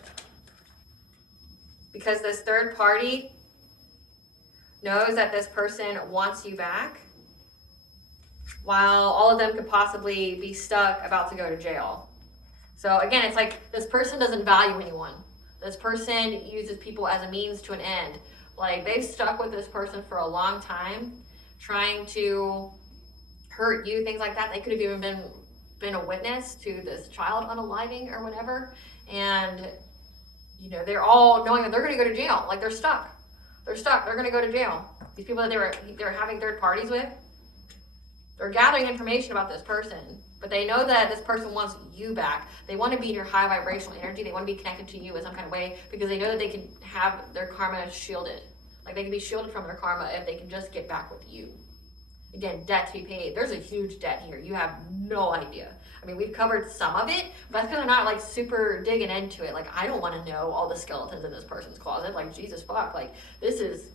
Because this third party knows that this person wants you back, while all of them could possibly be stuck about to go to jail. So again, it's like this person doesn't value anyone. This person uses people as a means to an end. Like, they've stuck with this person for a long time, trying to hurt you, things like that. They could have even been a witness to this child unaliving or whatever. And, you know, they're all knowing that they're going to go to jail. Like, they're stuck. They're stuck. They're going to go to jail. These people that they were having third parties with, they're gathering information about this person, but they know that this person wants you back. They want to be in your high vibrational energy. They want to be connected to you in some kind of way, because they know that they can have their karma shielded. Like, they can be shielded from their karma if they can just get back with you. Again, debt to be paid. There's a huge debt here. You have no idea. I mean, we've covered some of it, but that's because I'm not like super digging into it. Like, I don't want to know all the skeletons in this person's closet. Like, Jesus fuck. Like, this is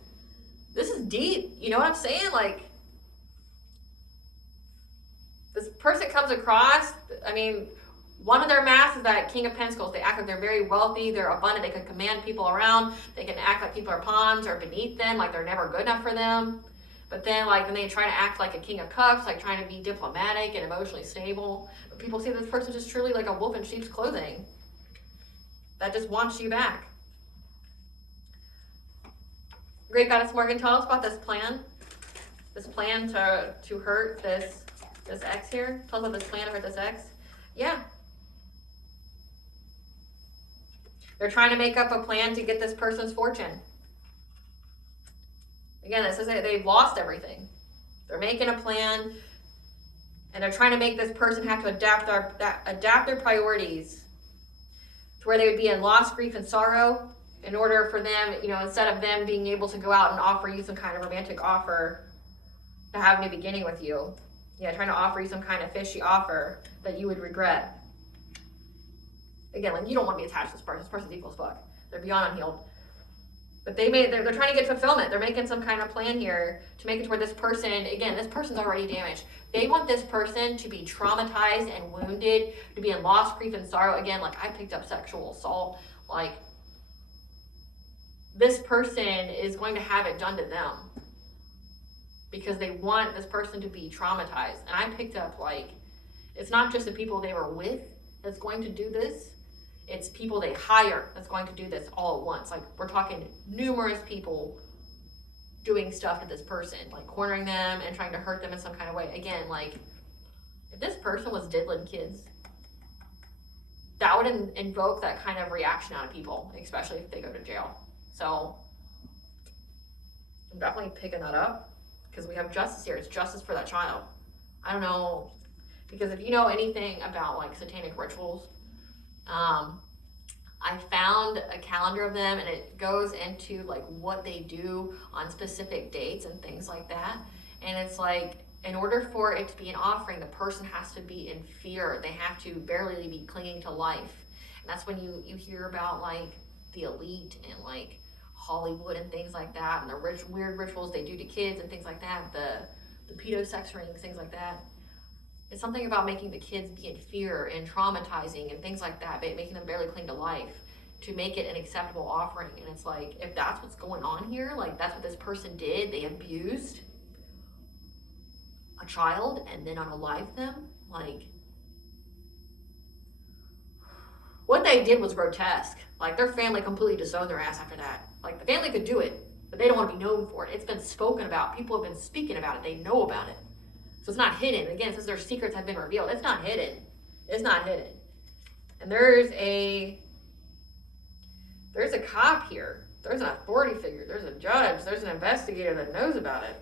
deep. You know what I'm saying? Like, this person comes across, I mean, one of their masks is that King of Pentacles. They act like they're very wealthy, they're abundant, they can command people around, they can act like people are pawns or beneath them, like they're never good enough for them. But then, like, then they try to act like a King of Cups, like trying to be diplomatic and emotionally stable. But people see this person just truly like a wolf in sheep's clothing that just wants you back. Great Goddess Morgan, tell us about this plan. This plan to hurt this ex here. Tell us about this plan to hurt this ex. Yeah. They're trying to make up a plan to get this person's fortune. Again, this is it. They've lost everything. They're making a plan, and they're trying to make this person have to adapt their priorities to where they would be in loss, grief, and sorrow in order for them, you know, instead of them being able to go out and offer you some kind of romantic offer to have a new beginning with you. Yeah, trying to offer you some kind of fishy offer that you would regret. Again, like, you don't want to be attached to this person. This person's evil as fuck. They're beyond unhealed. But they're trying to get fulfillment. They're making some kind of plan here to make it to where this person, again, this person's already damaged. They want this person to be traumatized and wounded, to be in loss, grief, and sorrow. Again, like, I picked up sexual assault. Like, this person is going to have it done to them because they want this person to be traumatized. And I picked up, like, it's not just the people they were with that's going to do this. It's people they hire that's going to do this all at once. Like, we're talking numerous people doing stuff to this person, like cornering them and trying to hurt them in some kind of way. Again, like, if this person was diddling kids, that would invoke that kind of reaction out of people, especially if they go to jail. So I'm definitely picking that up because we have justice here. It's justice for that child. I don't know, because if you know anything about like satanic rituals, I found a calendar of them, and it goes into like what they do on specific dates and things like that. And it's like, in order for it to be an offering, the person has to be in fear. They have to barely be clinging to life. And that's when you hear about like the elite and like Hollywood and things like that, and the weird rituals they do to kids and things like that, the pedo sex rings, things like that. It's something about making the kids be in fear and traumatizing and things like that, making them barely cling to life to make it an acceptable offering. And it's like, if that's what's going on here, like that's what this person did, they abused a child and then unalived them, like what they did was grotesque. Like their family completely disowned their ass after that. Like the family could do it, but they don't want to be known for it. It's been spoken about. People have been speaking about it. They know about it. So it's not hidden. Again, it says their secrets have been revealed. It's not hidden. It's not hidden. And there's a cop here. There's an authority figure. There's a judge. There's an investigator that knows about it.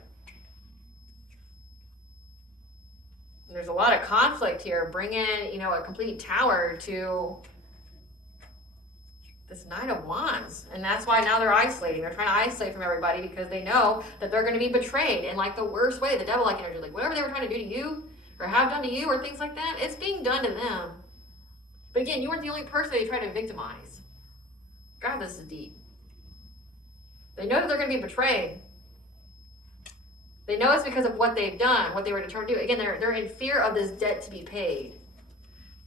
And there's a lot of conflict here. Bring in, a complete tower to this Knight of Wands. And that's why now they're isolating. They're trying to isolate from everybody because they know that they're going to be betrayed in like the worst way. The devil-like energy, like whatever they were trying to do to you or have done to you or things like that, it's being done to them. But again, you weren't the only person they tried to victimize. God, this is deep. They know that they're going to be betrayed. They know it's because of what they've done, what they were determined to do. Again, they're in fear of this debt to be paid.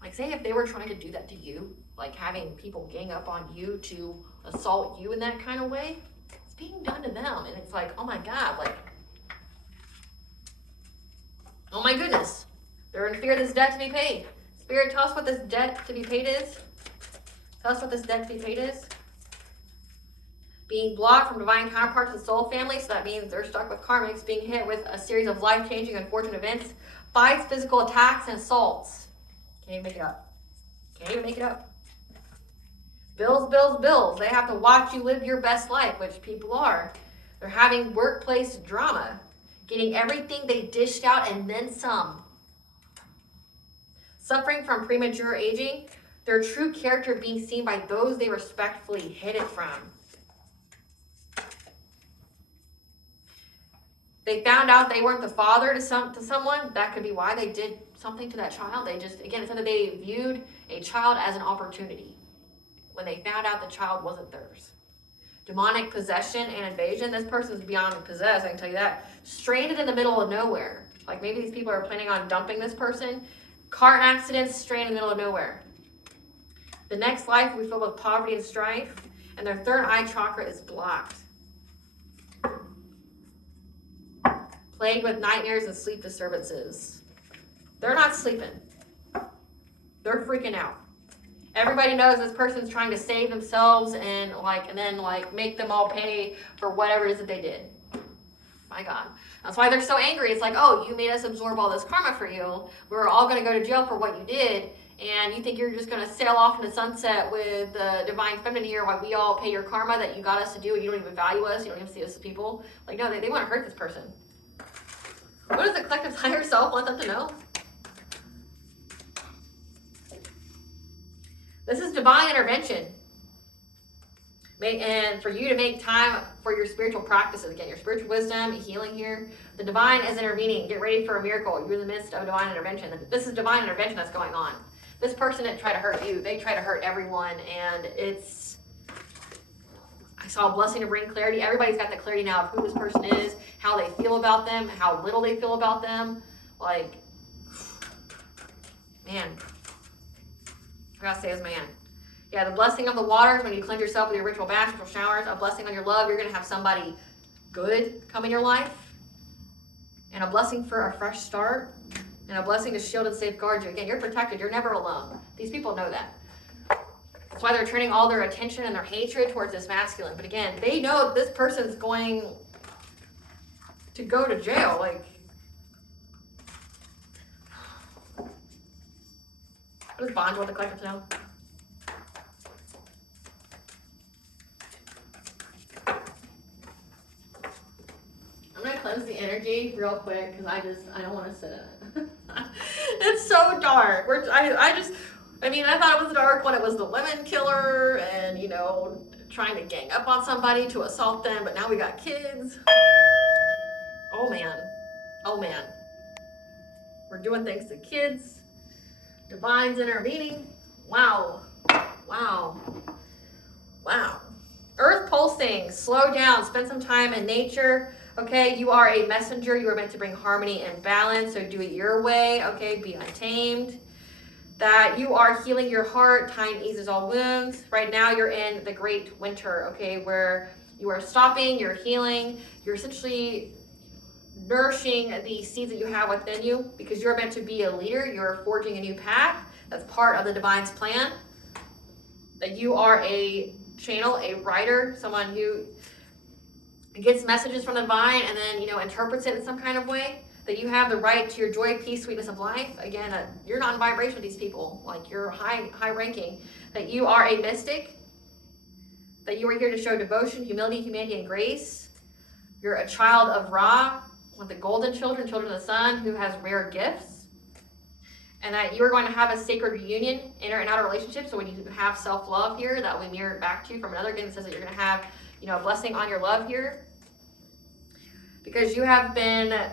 Like, say if they were trying to do that to you, like having people gang up on you to assault you in that kind of way, it's being done to them. And it's like, oh my God, like, oh my goodness. They're in fear of this debt to be paid. Spirit, tell us what this debt to be paid is. Tell us what this debt to be paid is. Being blocked from divine counterparts of the soul family, so that means they're stuck with karmics, being hit with a series of life-changing, unfortunate events, fights, physical attacks, and assaults. Can't even make it up. Can't even make it up. Bills, bills, bills. They have to watch you live your best life, which people are. They're having workplace drama, getting everything they dished out and then some. Suffering from premature aging, their true character being seen by those they respectfully hid it from. They found out they weren't the father to someone. That could be why they did something to that child. They just, again, it said that they viewed a child as an opportunity when they found out the child wasn't theirs. Demonic possession and invasion. This person's beyond possessed, I can tell you that. Stranded in the middle of nowhere. Like maybe these people are planning on dumping this person. Car accidents, stranded in the middle of nowhere. The next life will be filled with poverty and strife. And their third eye chakra is blocked. Plagued with nightmares and sleep disturbances. They're not sleeping. They're freaking out. Everybody knows this person's trying to save themselves and then make them all pay for whatever it is that they did. My God. That's why they're so angry. It's like, oh, you made us absorb all this karma for you. We're all going to go to jail for what you did. And you think you're just going to sail off in the sunset with the divine feminine here while we all pay your karma that you got us to do and you don't even value us. You don't even see us as people. Like, no, they want to hurt this person. What does the collective's higher self want them to know? This is divine intervention. And for you to make time for your spiritual practices. Again, your spiritual wisdom, healing here. The divine is intervening. Get ready for a miracle. You're in the midst of divine intervention. This is divine intervention that's going on. This person didn't try to hurt you. They try to hurt everyone. And I saw a blessing to bring clarity. Everybody's got the clarity now of who this person is, how they feel about them, how little they feel about them. Like, man. I gotta say as man. Yeah, the blessing of the waters, when you cleanse yourself with your ritual baths, ritual showers, a blessing on your love, you're gonna have somebody good come in your life. And a blessing for a fresh start. And a blessing to shield and safeguard you. Again, you're protected. You're never alone. These people know that. That's why they're turning all their attention and their hatred towards this masculine. But again, they know this person's going to go to jail. Like, what does Bond want the collective to know? I'm gonna cleanse the energy real quick because I don't want to sit in it. It's so dark. I mean, I thought it was dark when it was the women killer and, you know, trying to gang up on somebody to assault them, but now we got kids. Oh man. Oh man. We're doing things to kids. Divine's intervening. Wow. Wow. Wow. Earth pulsing. Slow down. Spend some time in nature. Okay, you are a messenger. You are meant to bring harmony and balance, so do it your way. Okay, be untamed. That you are healing your heart. Time eases all wounds. Right now you're in the great winter, okay, where you are stopping, you're healing, you're essentially nourishing the seeds that you have within you because you're meant to be a leader. You're forging a new path. That's part of the divine's plan. That you are a channel, a writer, someone who gets messages from the divine and then, you know, interprets it in some kind of way. That you have the right to your joy, peace, sweetness of life. Again, you're not in vibration with these people. Like, you're high ranking. That you are a mystic. That you are here to show devotion, humility, humanity, and grace. You're a child of Ra, one of the golden children, children of the sun, who has rare gifts. And that you are going to have a sacred reunion, inner and outer relationships. So when you have self-love here, that will be mirrored back to you from another. Again, it says that you're going to have, you know, a blessing on your love here. Because you have been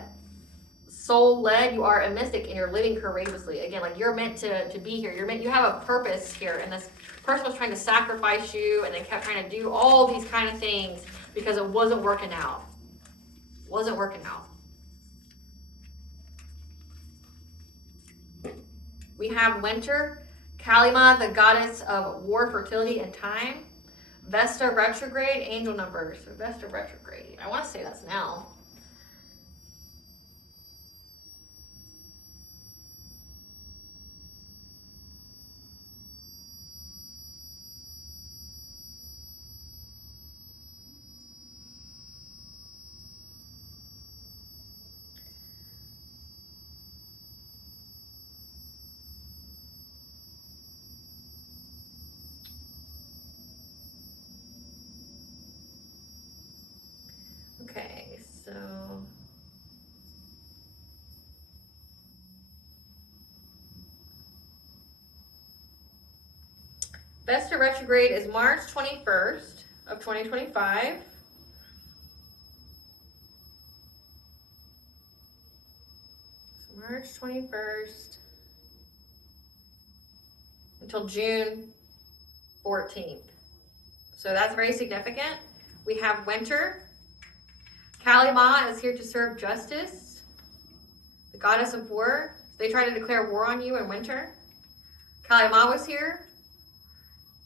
soul-led, you are a mystic and you're living courageously. Again, like, you're meant to be here. You have a purpose here, and this person was trying to sacrifice you and they kept trying to do all these kind of things because it wasn't working out. Wasn't working out. We have winter, Kalima, the goddess of war, fertility, and time. Vesta retrograde, angel numbers. So Vesta retrograde. I want to say that's now. Okay, so Vesta retrograde is March 21st of 2025. So March 21st until June 14th. So that's very significant. We have winter. Kalima is here to serve justice, the goddess of war. They try to declare war on you in winter. Kalima was here.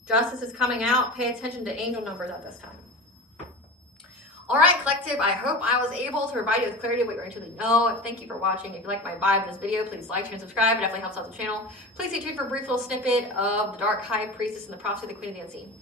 Justice is coming out. Pay attention to angel numbers at this time. All right, collective, I hope I was able to provide you with clarity of what you're going to know. Thank you for watching. If you like my vibe in this video, please like, share, and subscribe. It definitely helps out the channel. Please stay tuned for a brief little snippet of the Dark High Priestess and the Prophecy of the Queen of the Unseen.